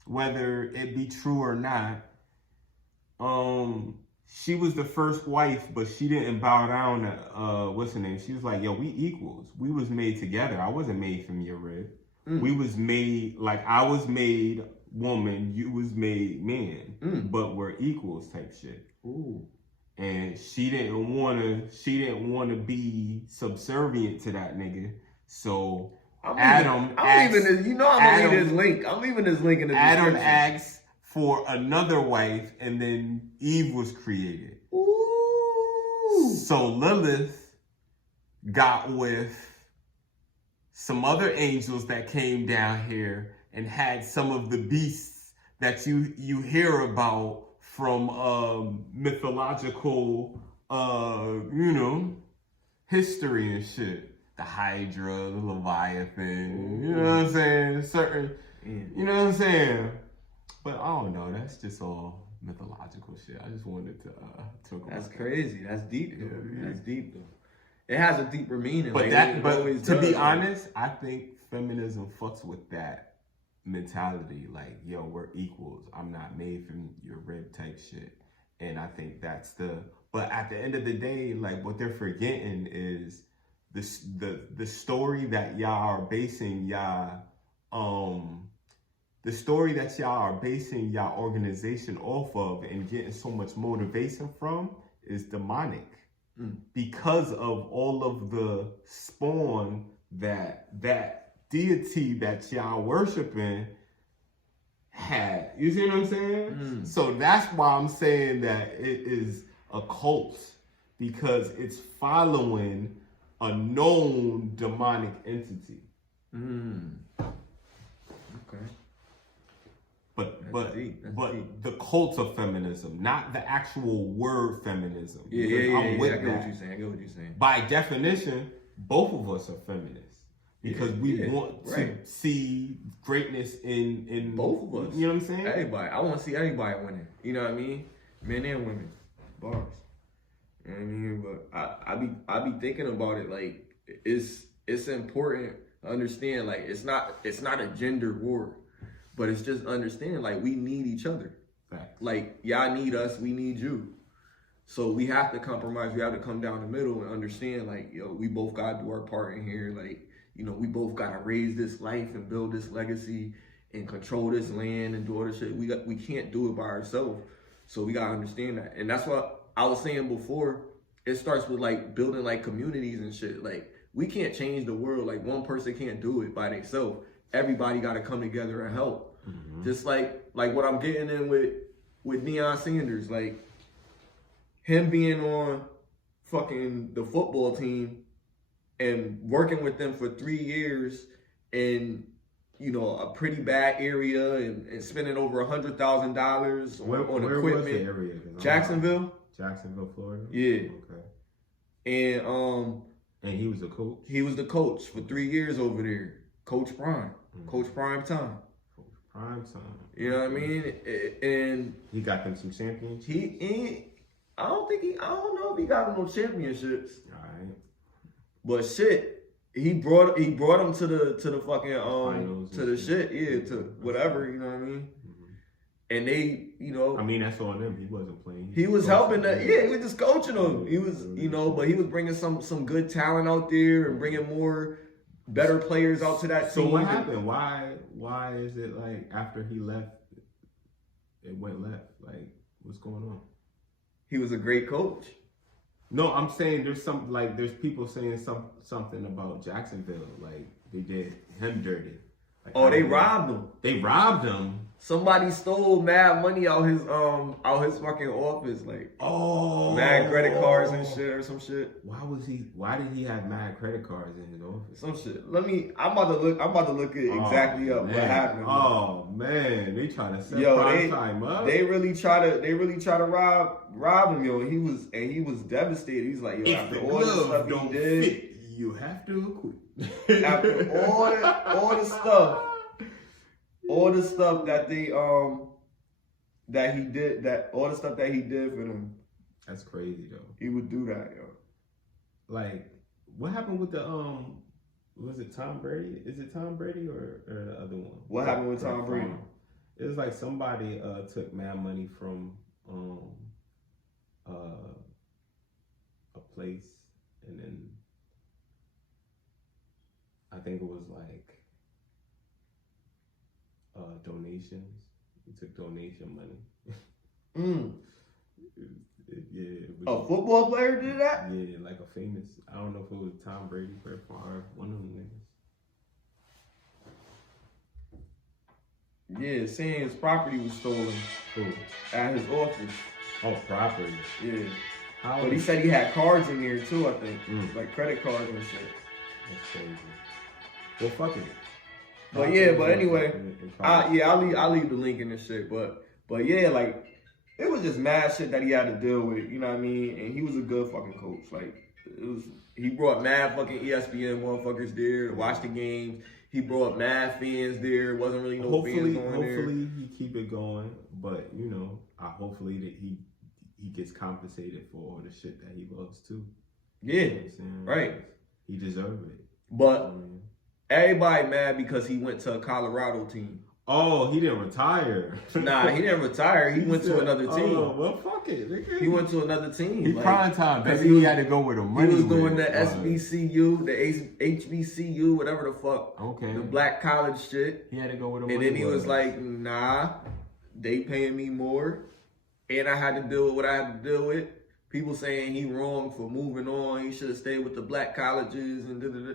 whether it be true or not, she was the first wife, but she didn't bow down to, what's her name? She was like, yo, we equals. We was made together. I wasn't made from your rib. We was made, like I was made woman, you was made man, but we're equals type shit. Ooh. And she didn't wanna be subservient to that nigga. So I'm leaving this link in the description. Adam asked for another wife, and then Eve was created. Ooh. So Lilith got with some other angels that came down here and had some of the beasts that you hear about from mythological history and shit. The Hydra, the Leviathan, you know what I'm saying? You know what I'm saying? But I don't know, that's just all mythological shit. I just wanted to talk about That's crazy. That's deep though. Yeah. That's deep though. It has a deeper meaning. But to be honest, I think feminism fucks with that mentality. Like, yo, we're equals. I'm not made from your rib type shit. And I think but at the end of the day, like what they're forgetting is the story that y'all are basing y'all organization off of and getting so much motivation from is demonic. Because of all of the spawn that deity that y'all worshiping had. You see what I'm saying? So that's why I'm saying that it is a cult, because it's following a known demonic entity. Okay. But deep. the cult of feminism, not the actual word feminism. Yeah. I get what you're saying. By definition, both of us are feminists. because we want to see greatness in both of us. You know what I'm saying? Everybody. I want to see everybody winning. You know what I mean? Men and women. Bars. You know what I mean? But I be thinking about it like it's important to understand like it's not a gender war, but it's just understanding like we need each other. Facts. Like y'all need us, we need you. So we have to compromise. We have to come down the middle and understand like, yo, we both gotta do our part in here. Like, you know, we both gotta raise this life and build this legacy and control this land and do all this shit. We can't do it by ourselves. So we gotta understand that. And that's what I was saying before. It starts with like building like communities and shit. Like we can't change the world. Like one person can't do it by themselves. Everybody gotta come together and help. Mm-hmm. Just like what I'm getting in with Deion Sanders, like him being on fucking the football team and working with them for 3 years in, you know, a pretty bad area and spending over $100,000 on equipment. Where was the area? Jacksonville, Florida. Yeah. Okay. And he was the coach. He was the coach for 3 years over there. Don't Prime Time. Coach Prime Time. You know what I mean? And he got them some championships. I don't know if he got no championships. All right. But shit, he brought him to the fucking finals to the shit, to whatever, you know what I mean? Mm-hmm. And they, you know, I mean that's on them. He wasn't playing. He was helping that. Yeah, he was just coaching them. He was, you know, but he was bringing some good talent out there and bringing more better players out to that team. So what happened? Why is it like after he left, it went left? Like what's going on? He was a great coach. No, I'm saying there's people saying something about Jacksonville, like they did him dirty. Like, they robbed him. They robbed him. Somebody stole mad money out his fucking office, like mad credit cards and shit or some shit. Why did he have mad credit cards in his office? Some shit. I'm about to look it exactly up what happened. Oh man, they try to set time up. They really try to rob him, yo. And he was devastated. He's like, yo, if after the all the stuff don't he did, fit, you have to quit. After all the stuff that they that he did, all the stuff that he did for them. That's crazy though. He would do that, yo. Like, what happened with the was it Tom Brady? Is it Tom Brady or the other one? What happened with Tom Brady? It was like somebody took mad money from a place, and then I think it was like donations. He took donation money. A football player did that? Yeah, like a famous. I don't know if it was Tom Brady, Brett Favre, one of them niggas. Yeah, saying his property was stolen at his office. Oh, property. Yeah. But he said he had cards in there too, I think. Like credit cards and shit. That's crazy. Well, fuck it. But anyway, I'll leave the link in this shit. But yeah, like it was just mad shit that he had to deal with. You know what I mean? And he was a good fucking coach. Like he brought mad fucking ESPN motherfuckers there to watch the games. He brought mad fans there. Wasn't really no fans going there. Hopefully he keep it going. But you know, hopefully that he gets compensated for all the shit that he loves too. Yeah, you know what I'm saying? Right. He deserved it. But everybody mad because he went to a Colorado team. Oh, he didn't retire. Nah, he didn't retire. He went to another team. Oh, well, fuck it. Nigga. He went to another team. He prime time. Because he had to go with the money. He was doing the SBCU, the HBCU, whatever the fuck. Okay. The black college shit. He had to go with the money. And then he was like, nah, they paying me more. And I had to deal with what I had to deal with. People saying he wrong for moving on. He should have stayed with the black colleges and da-da-da.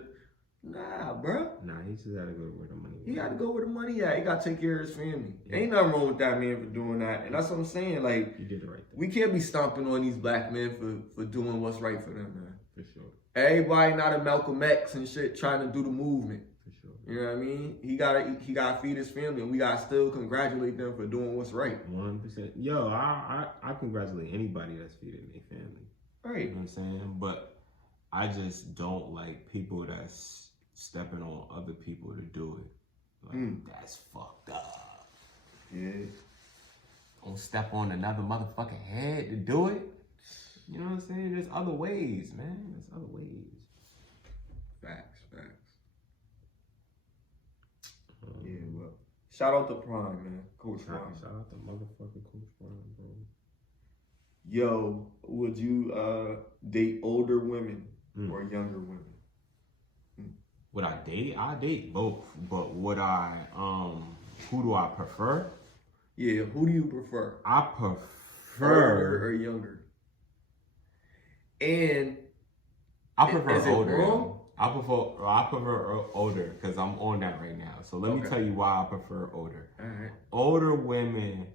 Nah, bro. Nah, he just gotta go where the money is. He gotta go where the money at. He gotta take care of his family. Yeah. Ain't nothing wrong with that man for doing that. And that's what I'm saying. Like, you did the right thing. We can't be stomping on these black men for doing what's right for them, man. For sure. Everybody not a Malcolm X and shit trying to do the movement. For sure. You know what I mean? He gotta feed his family, and we gotta still congratulate them for doing what's right. 100%. Yo, I congratulate anybody that's feeding their family. Right. You know what I'm saying? But I just don't like people that's stepping on other people to do it. Like, that's fucked up. Yeah. Don't step on another motherfucking head to do it. You know what I'm saying? There's other ways, man. There's other ways. Facts. Yeah, well, shout out to Prime, man. Coach Prime. Shout out to motherfucking Coach Prime, bro. Yo, would you date older women or younger women? Would I date? I date both. But would I, who do I prefer? Yeah, who do you prefer? I prefer Older or younger? And I prefer is it older. wrong? I prefer older because I'm on that right now. So let me tell you why I prefer older. All right. Older women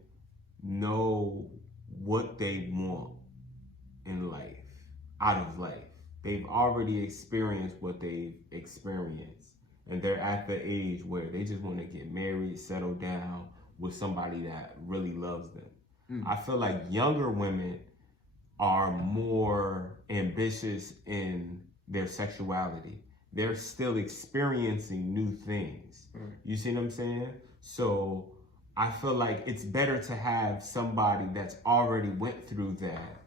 know what they want in life, out of life. They've already experienced what they've experienced. And they're at the age where they just want to get married, settle down with somebody that really loves them. I feel like younger women are more ambitious in their sexuality. They're still experiencing new things. You see what I'm saying? So I feel like it's better to have somebody that's already went through that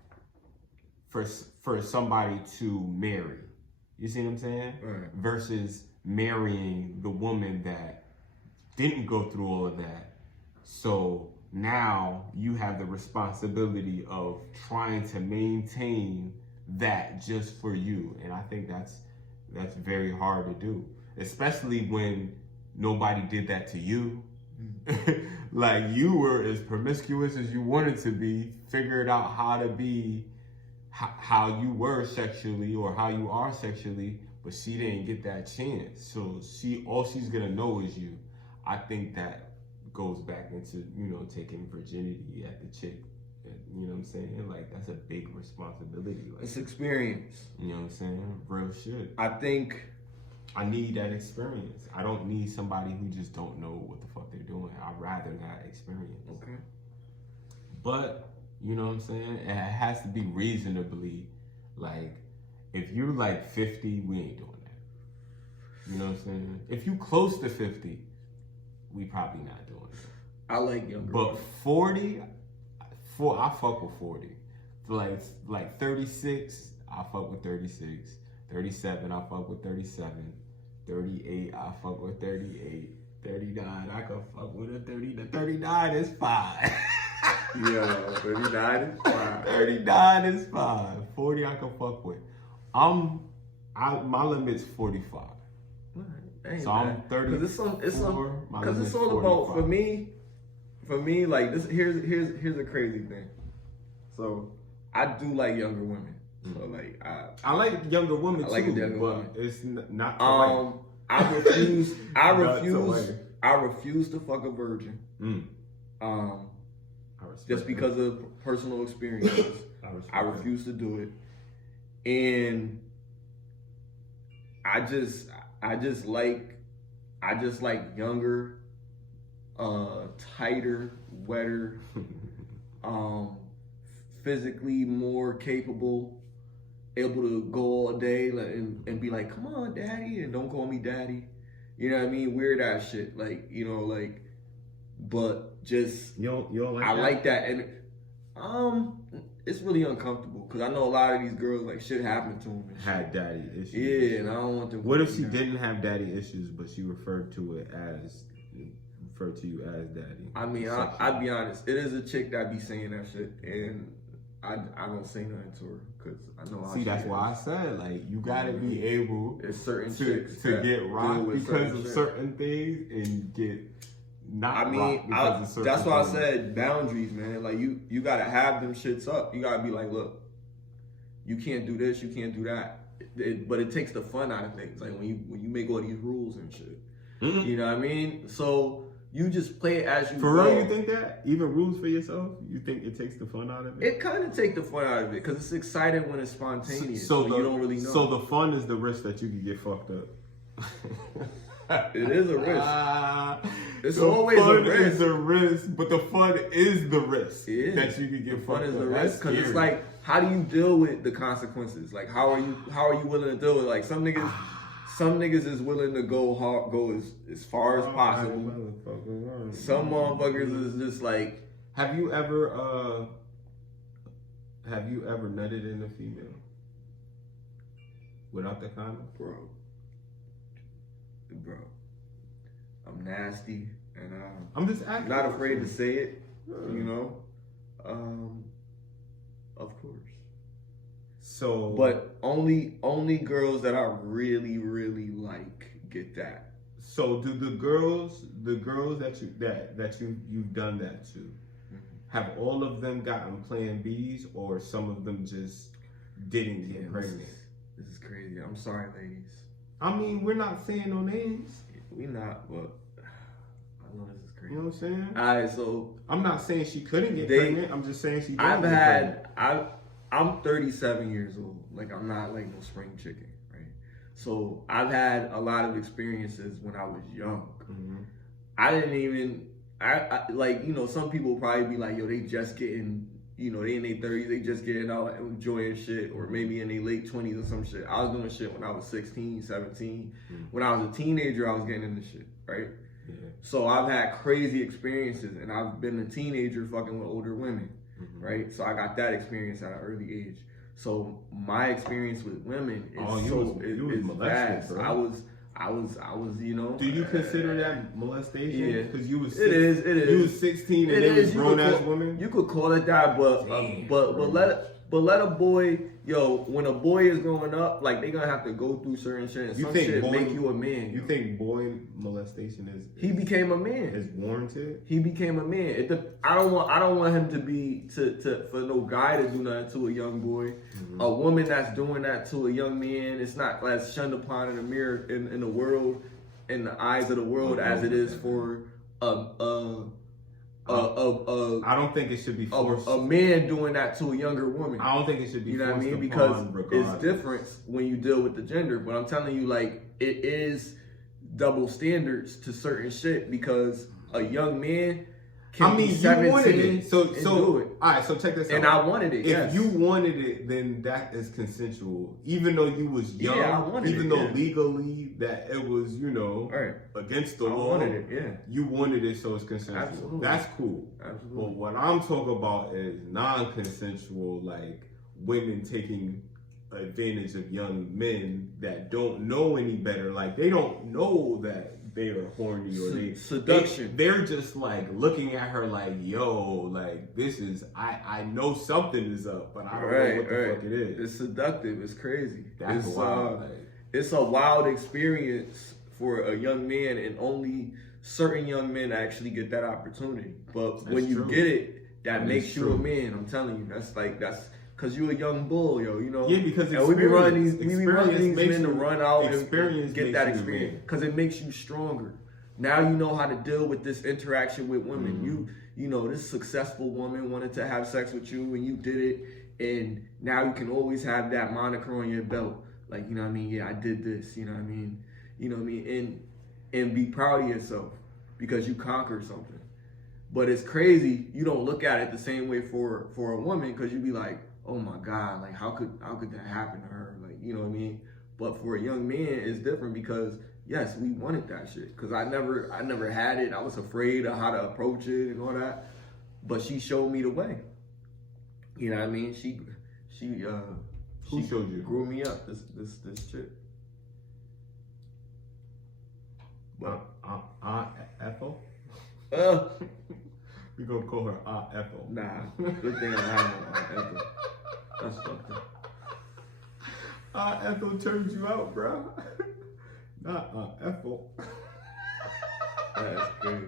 for somebody to marry. You see what I'm saying? Versus marrying the woman that didn't go through all of that. So now you have the responsibility of trying to maintain that just for you. And I think that's very hard to do, especially when nobody did that to you. Like, you were as promiscuous as you wanted to be, figured out how to be how you were sexually or how you are sexually, but she didn't get that chance. So all she's gonna know is you. I think that goes back into, taking virginity at the chick. You know what I'm saying? Like, that's a big responsibility. Like, It's experience. You know what I'm saying? Real shit. I think I need that experience. I don't need somebody who just don't know what the fuck they're doing. I'd rather that experience. Okay. But, you know what I'm saying? It has to be reasonably, like, if you're like 50, we ain't doing that. You know what I'm saying? If you close to 50, we probably not doing that. I like younger. But 40, I fuck with 40. Like 36, I fuck with 36. 37, I fuck with 37. 38, I fuck with 38. 39, I can fuck with a 30. The 39 is fine. Yeah, 39 is fine. 39 is fine. 40 I can fuck with. My limit's 45. So I'm 34. Because it's all about, for me, like, this. Here's a crazy thing. So I do like younger women. So like I like younger women too, like younger but women. it's not. I refuse to fuck a virgin. Just because of personal experiences. I refuse to do it, and I just like younger, tighter, wetter, physically more capable, able to go all day and be like, come on, daddy, and don't call me daddy. You know what I mean? Weird ass shit. Like, but just, you don't like I that? like that. And it's really uncomfortable because I know a lot of these girls, like, shit happened to them. Had daddy issues. Yeah, and I don't want them. What if she didn't have daddy issues, but she referred to you as daddy? I mean, I'd be honest. It is a chick that be saying that shit, and I don't say nothing to her because I know how. See, that's why I said, like, you gotta be able There's certain to chicks get rocked because of shit. certain things and get not rocked because of certain that's why things. I said boundaries, man. Like, you gotta have them shits up. You gotta be like, look, you can't do this, you can't do that. But it takes the fun out of things. Like, when you make all these rules and shit. You know what I mean? So you just play it as you For go. real, you think that? Even rules for yourself? You think it takes the fun out of it? It kind of takes the fun out of it because it's exciting when it's spontaneous. So you don't really know. So the fun is the risk that you can get fucked up. It is a risk. It's the always fun a risk. Is a risk, but the fun is the risk that you can get Fun fucked is up. a risk because it's scary. like, how do you deal with the consequences? Like, how are you willing to deal with, like, some niggas Some niggas is willing to go hard, go as far as possible. Some motherfuckers is just like. Have you ever nutted in a female without the condom? Bro, I'm nasty, and I'm just acting. Not afraid to say it. You know, of course. So, but only girls that I really like get that. So do the girls that you've done that to, have all of them gotten Plan Bs, or some of them just didn't get pregnant? This is crazy. I'm sorry, ladies. I mean, we're not saying no names. We not, but I know this is crazy. You know what I'm saying? All right, so I'm not saying she couldn't get pregnant. I'm just saying she didn't. I'm 37 years old. Like, I'm not like no spring chicken, right? So I've had a lot of experiences when I was young. Mm-hmm. I didn't even, I like, you know, some people probably be like, yo, they just getting, you know, they in their 30s, they just getting out enjoying shit, or maybe in their late 20s or some shit. I was doing shit when I was 16, 17. Mm-hmm. When I was a teenager, I was getting into shit, right? Yeah. So I've had crazy experiences, and I've been a teenager fucking with older women. Mm-hmm. Right, so I got that experience at an early age. So my experience with women is vast. Bro. I was, you know. Do you consider that molestation? Yeah, because you was it is. You was 16 and they was grown ass women. You could call it that, but let a boy, yo, when a boy is growing up, like, they gonna have to go through certain shit, and some shit make you a man. You think boy molestation is he became a man? Is warranted? He became a man. I don't want him to be for no guy to do nothing to a young boy. Mm-hmm. A woman that's doing that to a young man, it's not as shunned upon in the mirror in the world, in the eyes of the world, as it is for I don't think it should be forced. A man doing that to a younger woman. I don't think it should be. You know what I mean? Because it's different when you deal with the gender. But I'm telling you, like, it is double standards to certain shit, because a young man can be 17 you wanted it. So do it. All right, so check this out. And I wanted it. If you wanted it, then that is consensual. Even though you was young, I wanted even though legally that it was, you know, against the law. I wanted it, You wanted it, so it's consensual. Absolutely. That's cool. Absolutely. But what I'm talking about is non-consensual, like women taking advantage of young men that don't know any better. Like, they don't know that they are horny, or seduction. They're just like looking at her like, yo, like, this is, I know something is up, but I don't know what the fuck it is. It's seductive. It's crazy. That's wild. It's a wild experience for a young man, and only certain young men actually get that opportunity. But when you get it, that makes you a man. I'm telling you, that's because you're a young bull, yo, you know. Yeah, because we be running these men to run out and get that experience, because it makes you stronger. Now you know how to deal with this interaction with women. Mm-hmm. You know, this successful woman wanted to have sex with you, and you did it, and now you can always have that moniker on your belt, like, you know what I mean? Yeah, I did this. You know what I mean? You know what I mean? And be proud of yourself because you conquered something. But it's crazy. You don't look at it the same way for a woman, because you be like, oh my God, like, how could that happen to her? Like, you know what I mean? But for a young man, it's different, because yes, we wanted that shit. Because I never had it. I was afraid of how to approach it and all that. But she showed me the way. You know what I mean? She showed you? Grew me up. This chick. But Aunt Ethel? We gonna call her Aunt Ethel. Nah, good thing I have no Aunt Ethel. That's fucked up. Aunt Ethel turned you out, bro. Not Aunt Ethel. That's crazy.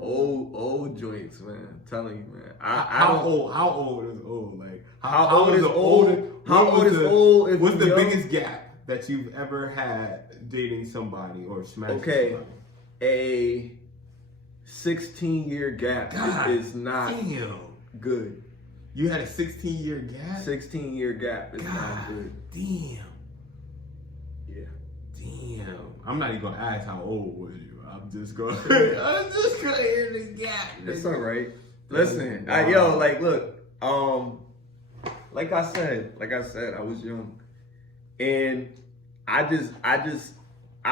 Old joints, man. I'm telling you, man. How old is old? Like, how old is old? What's the biggest gap that you've ever had dating somebody or smashing somebody? A 16-year gap is not good. You had a 16-year gap? 16-year gap is not good. Damn. Yeah. Damn. I'm not even gonna ask how old was you. I'm just gonna hear this gap. It's all right. Listen, look, like I said, I was young, and I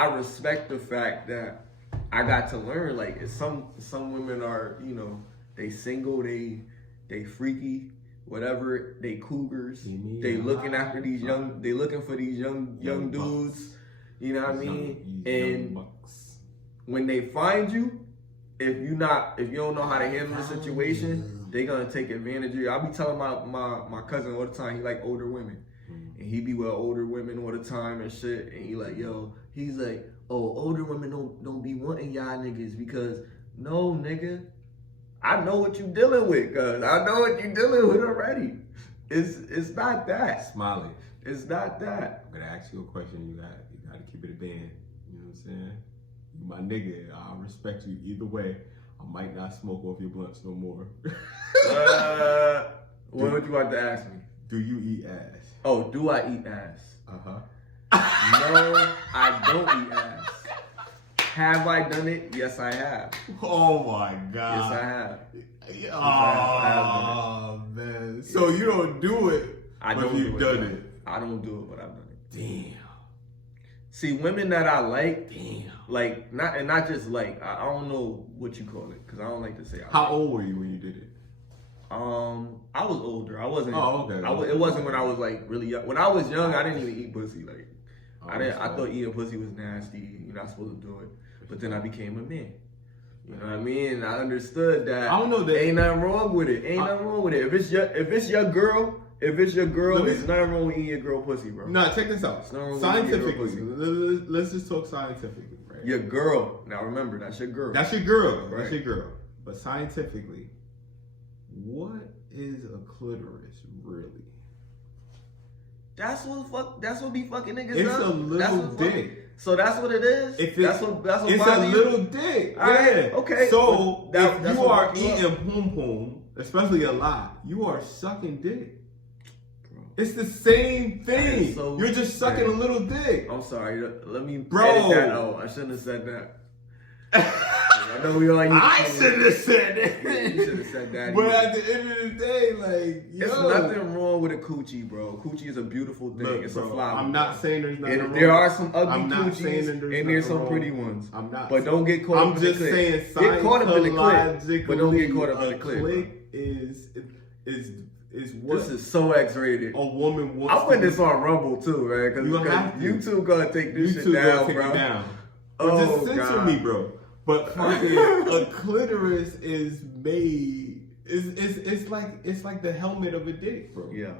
respect the fact that I got to learn. Like some women are, you know, they single, they freaky, whatever, they cougars, they looking after these young, they looking for these young dudes, you know what I mean? And when they find you, if you don't know how to handle the situation, they gonna take advantage of you. I be telling my cousin all the time, he like older women. And he be with older women all the time and shit. And he like, he's like, oh, older women don't be wanting y'all niggas because no, nigga, I know what you dealing with, cuz I know what you dealing with already. It's not that. Smiley. It's not that. I'm gonna ask you a question. You gotta keep it a band. You know what I'm saying? You my nigga. I respect you either way. I might not smoke off your blunts no more. What would you like to ask me? Do you eat ass? Oh, do I eat ass? No, I don't eat ass. Have I done it? Yes, I have. Oh my god. Yes, I have. Oh man. So you don't do it, but you've done it. I don't do it, but I've done it. Damn. See, women that I like, Damn. like not just like, I don't know what you call it, because I don't like to say. How old were you when you did it? I was older. I wasn't. Oh, okay. It wasn't when I was like really young. When I was young, I didn't even eat pussy. Like, I thought eating pussy was nasty. You're not supposed to do it. But then I became a man. You know what I mean? I understood that. I don't know that. Ain't nothing wrong with it. Ain't nothing wrong with it. If it's your girl, there's nothing wrong with eating your girl pussy, bro. Nah, check this out. Scientifically, let's just talk scientifically, right? Your girl. Now remember, that's your girl. That's your girl. Right. That's your girl. But scientifically, what is a clitoris really? That's what be fucking niggas. It's a little dick. So that's what it is. That's it's a little dick. All right, yeah. Okay. So if you are eating pum pum, especially a lot, you are sucking dick. Bro. It's the same thing. So you're just sucking a little dick. I'm sorry. Let me edit that out. I shouldn't have said that. I know we all. I shouldn't have said that. You should have said that. But at the end of the day, like, there's nothing wrong with a coochie, bro. Coochie is a beautiful thing. Look, it's bro, a flower. I'm not saying there's nothing wrong. There are some ugly coochies and there's some pretty ones. I'm not. But don't get caught up in the clip. I'm just saying, get caught up in the clip, but don't get caught up in the clip. Click is what this is so X-rated. A woman wants. I'm putting this on Rumble too, man, because YouTube gonna take this shit down, bro. Oh, just censor me, bro. But fucking a clitoris is made. It's like the helmet of a dick, bro. Yeah,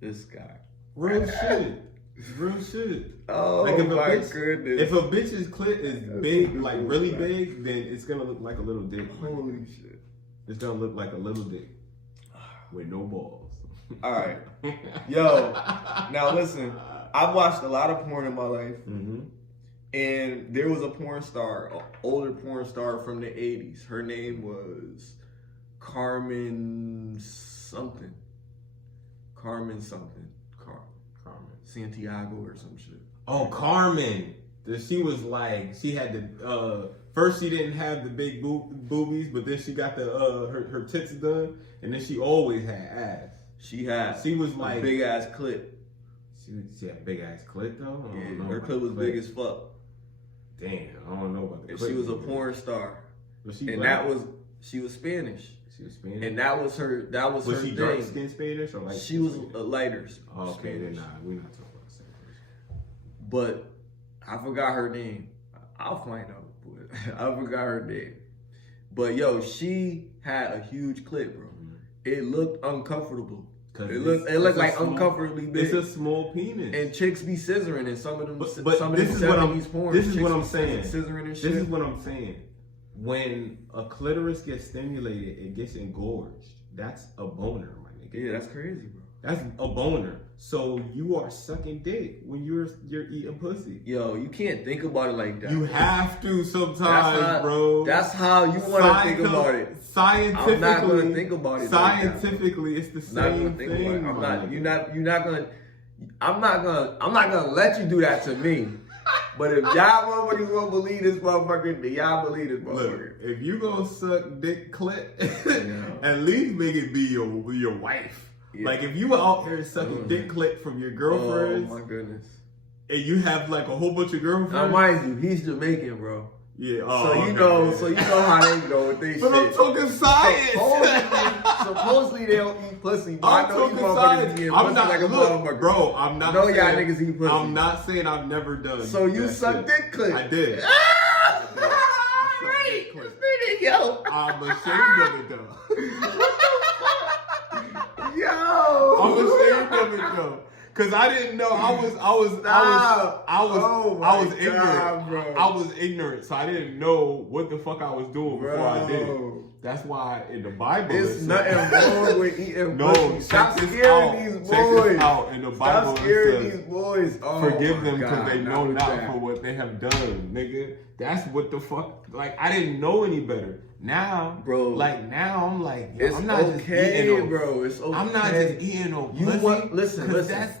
this guy. Real shit. Real shit. Oh like my goodness. If a bitch's clit is big, like really big, then it's gonna look like a little dick. Holy shit. It's gonna look like a little dick with no balls. All right, yo. Now listen, I've watched a lot of porn in my life. Mm-hmm. And there was a porn star, an older porn star from the 80s. Her name was Carmen something. Carmen Santiago or some shit. Oh, Carmen. She was like, she had the, first she didn't have the big boobies, but then she got the, her tits done, and then she always had ass. She was like big ass clit. She had big ass clit though? Yeah, her clit was big as fuck. Damn, I don't know about the and clit. She was a porn star. Was she and black? She was Spanish. She was Spanish? And that was her Was her she thing. dark skin Spanish or like? She was a lighter oh, okay, Spanish. then nah, we're not talking about the same person. But I forgot her name. I'll find out. But I forgot her name. But yo, she had a huge clit, bro. Mm-hmm. It looked uncomfortable. It looked like uncomfortably big. It's a small penis. And chicks be scissoring in some of them. But some of this is what I'm. porn. This is what I'm saying. Scissoring and shit. This is what I'm saying. When a clitoris gets stimulated, it gets engorged. That's a boner, my nigga. Yeah, that's crazy, bro. That's a boner. So you are sucking dick when you're eating pussy. Yo, you can't think about it like that. You have to sometimes, bro. That's how you want to think about it. Scientifically, I'm not gonna think about it. Scientifically, like it's the same thing. I'm not gonna let you do that to me. But if y'all motherfuckers gonna believe this motherfucker, then y'all believe this motherfucker. Look, if you gonna suck dick clit, at least make it be your wife. Like if you were out here sucking dick clip from your girlfriends, oh my goodness, and you have like a whole bunch of girlfriends. Now mind you, he's Jamaican, bro. Yeah. So you know how they go with they But shit. I'm talking science. Supposedly they don't eat pussy, but I'm I know you talking motherfuckers science. eating I'm pussy not like a motherfucker. bro. I'm not. No, saying, y'all niggas eat pussy. I'm not saying I've never done. So you that suck shit. dick clip. I did. Yo. I'm ashamed of it though. Yo. I'm ashamed of it though. Cause I didn't know I was ignorant, bro. I was ignorant, so I didn't know what the fuck I was doing before I did it. That's why in the Bible there's nothing wrong with eating pussy. Stop check scaring these Check boys. this out. In the Bible, Stop scaring it says, these boys. Oh forgive them my because God, they know not that. for what they have done, nigga. That's what the fuck. Like I didn't know any better. Now, bro. Like now, I'm like, yo, It's I'm not okay, just eating no, bro. It's okay. I'm not just eating no You pussy. want listen. That's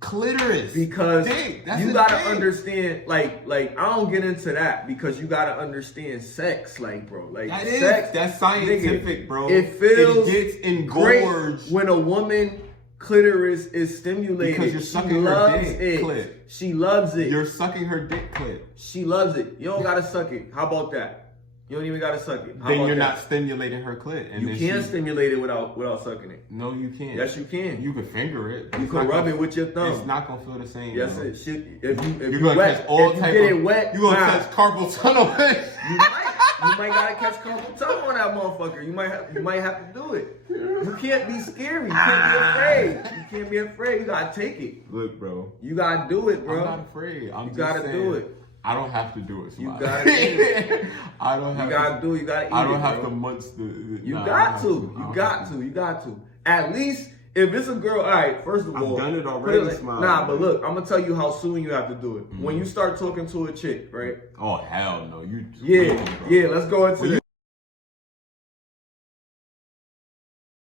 clitoris. Because that's you the gotta thing. understand, like I don't get into that because you gotta understand sex, like bro, like That sex. That's scientific, nigga, bro. It feels it gets great engorged when a woman clitoris is stimulated. because you're she sucking loves her dick it. clit. She loves it. You're sucking her dick clit. She loves it. You don't gotta suck it. How about that? You don't even gotta suck it. How Then about you're that? not stimulating her clit. And You then can stimulate it without sucking it. No, you can't. Yes, you can. You can finger it. but You it's can not rub gonna- it with your thumb. It's not gonna feel the same. Yes, bro. it should. If You're you gonna wet, catch all if you type get of. it wet, You're gonna nah. catch carpal tunnel. You might gotta catch carpal tunnel on that motherfucker. You might have to do it. You can't be scary. You can't be afraid. You can't be afraid. You gotta take it. Look, bro. You gotta do it, bro. I'm not afraid. I'm You just gotta saying, do it. I don't have to do it. You Samad. gotta do it. I don't have. You gotta do it. You gotta eat it. I don't have bro. to munch the. You nah, I got don't to. have You I don't got have to. You got to. At least if it's a girl, all right. First of I've all, done it put already, like- Smile. Nah, but look, I'm gonna tell you how soon you have to do it. When you start talking to a chick, right? Oh hell no! You. Yeah, tweaking, bro. yeah. Let's go into When this.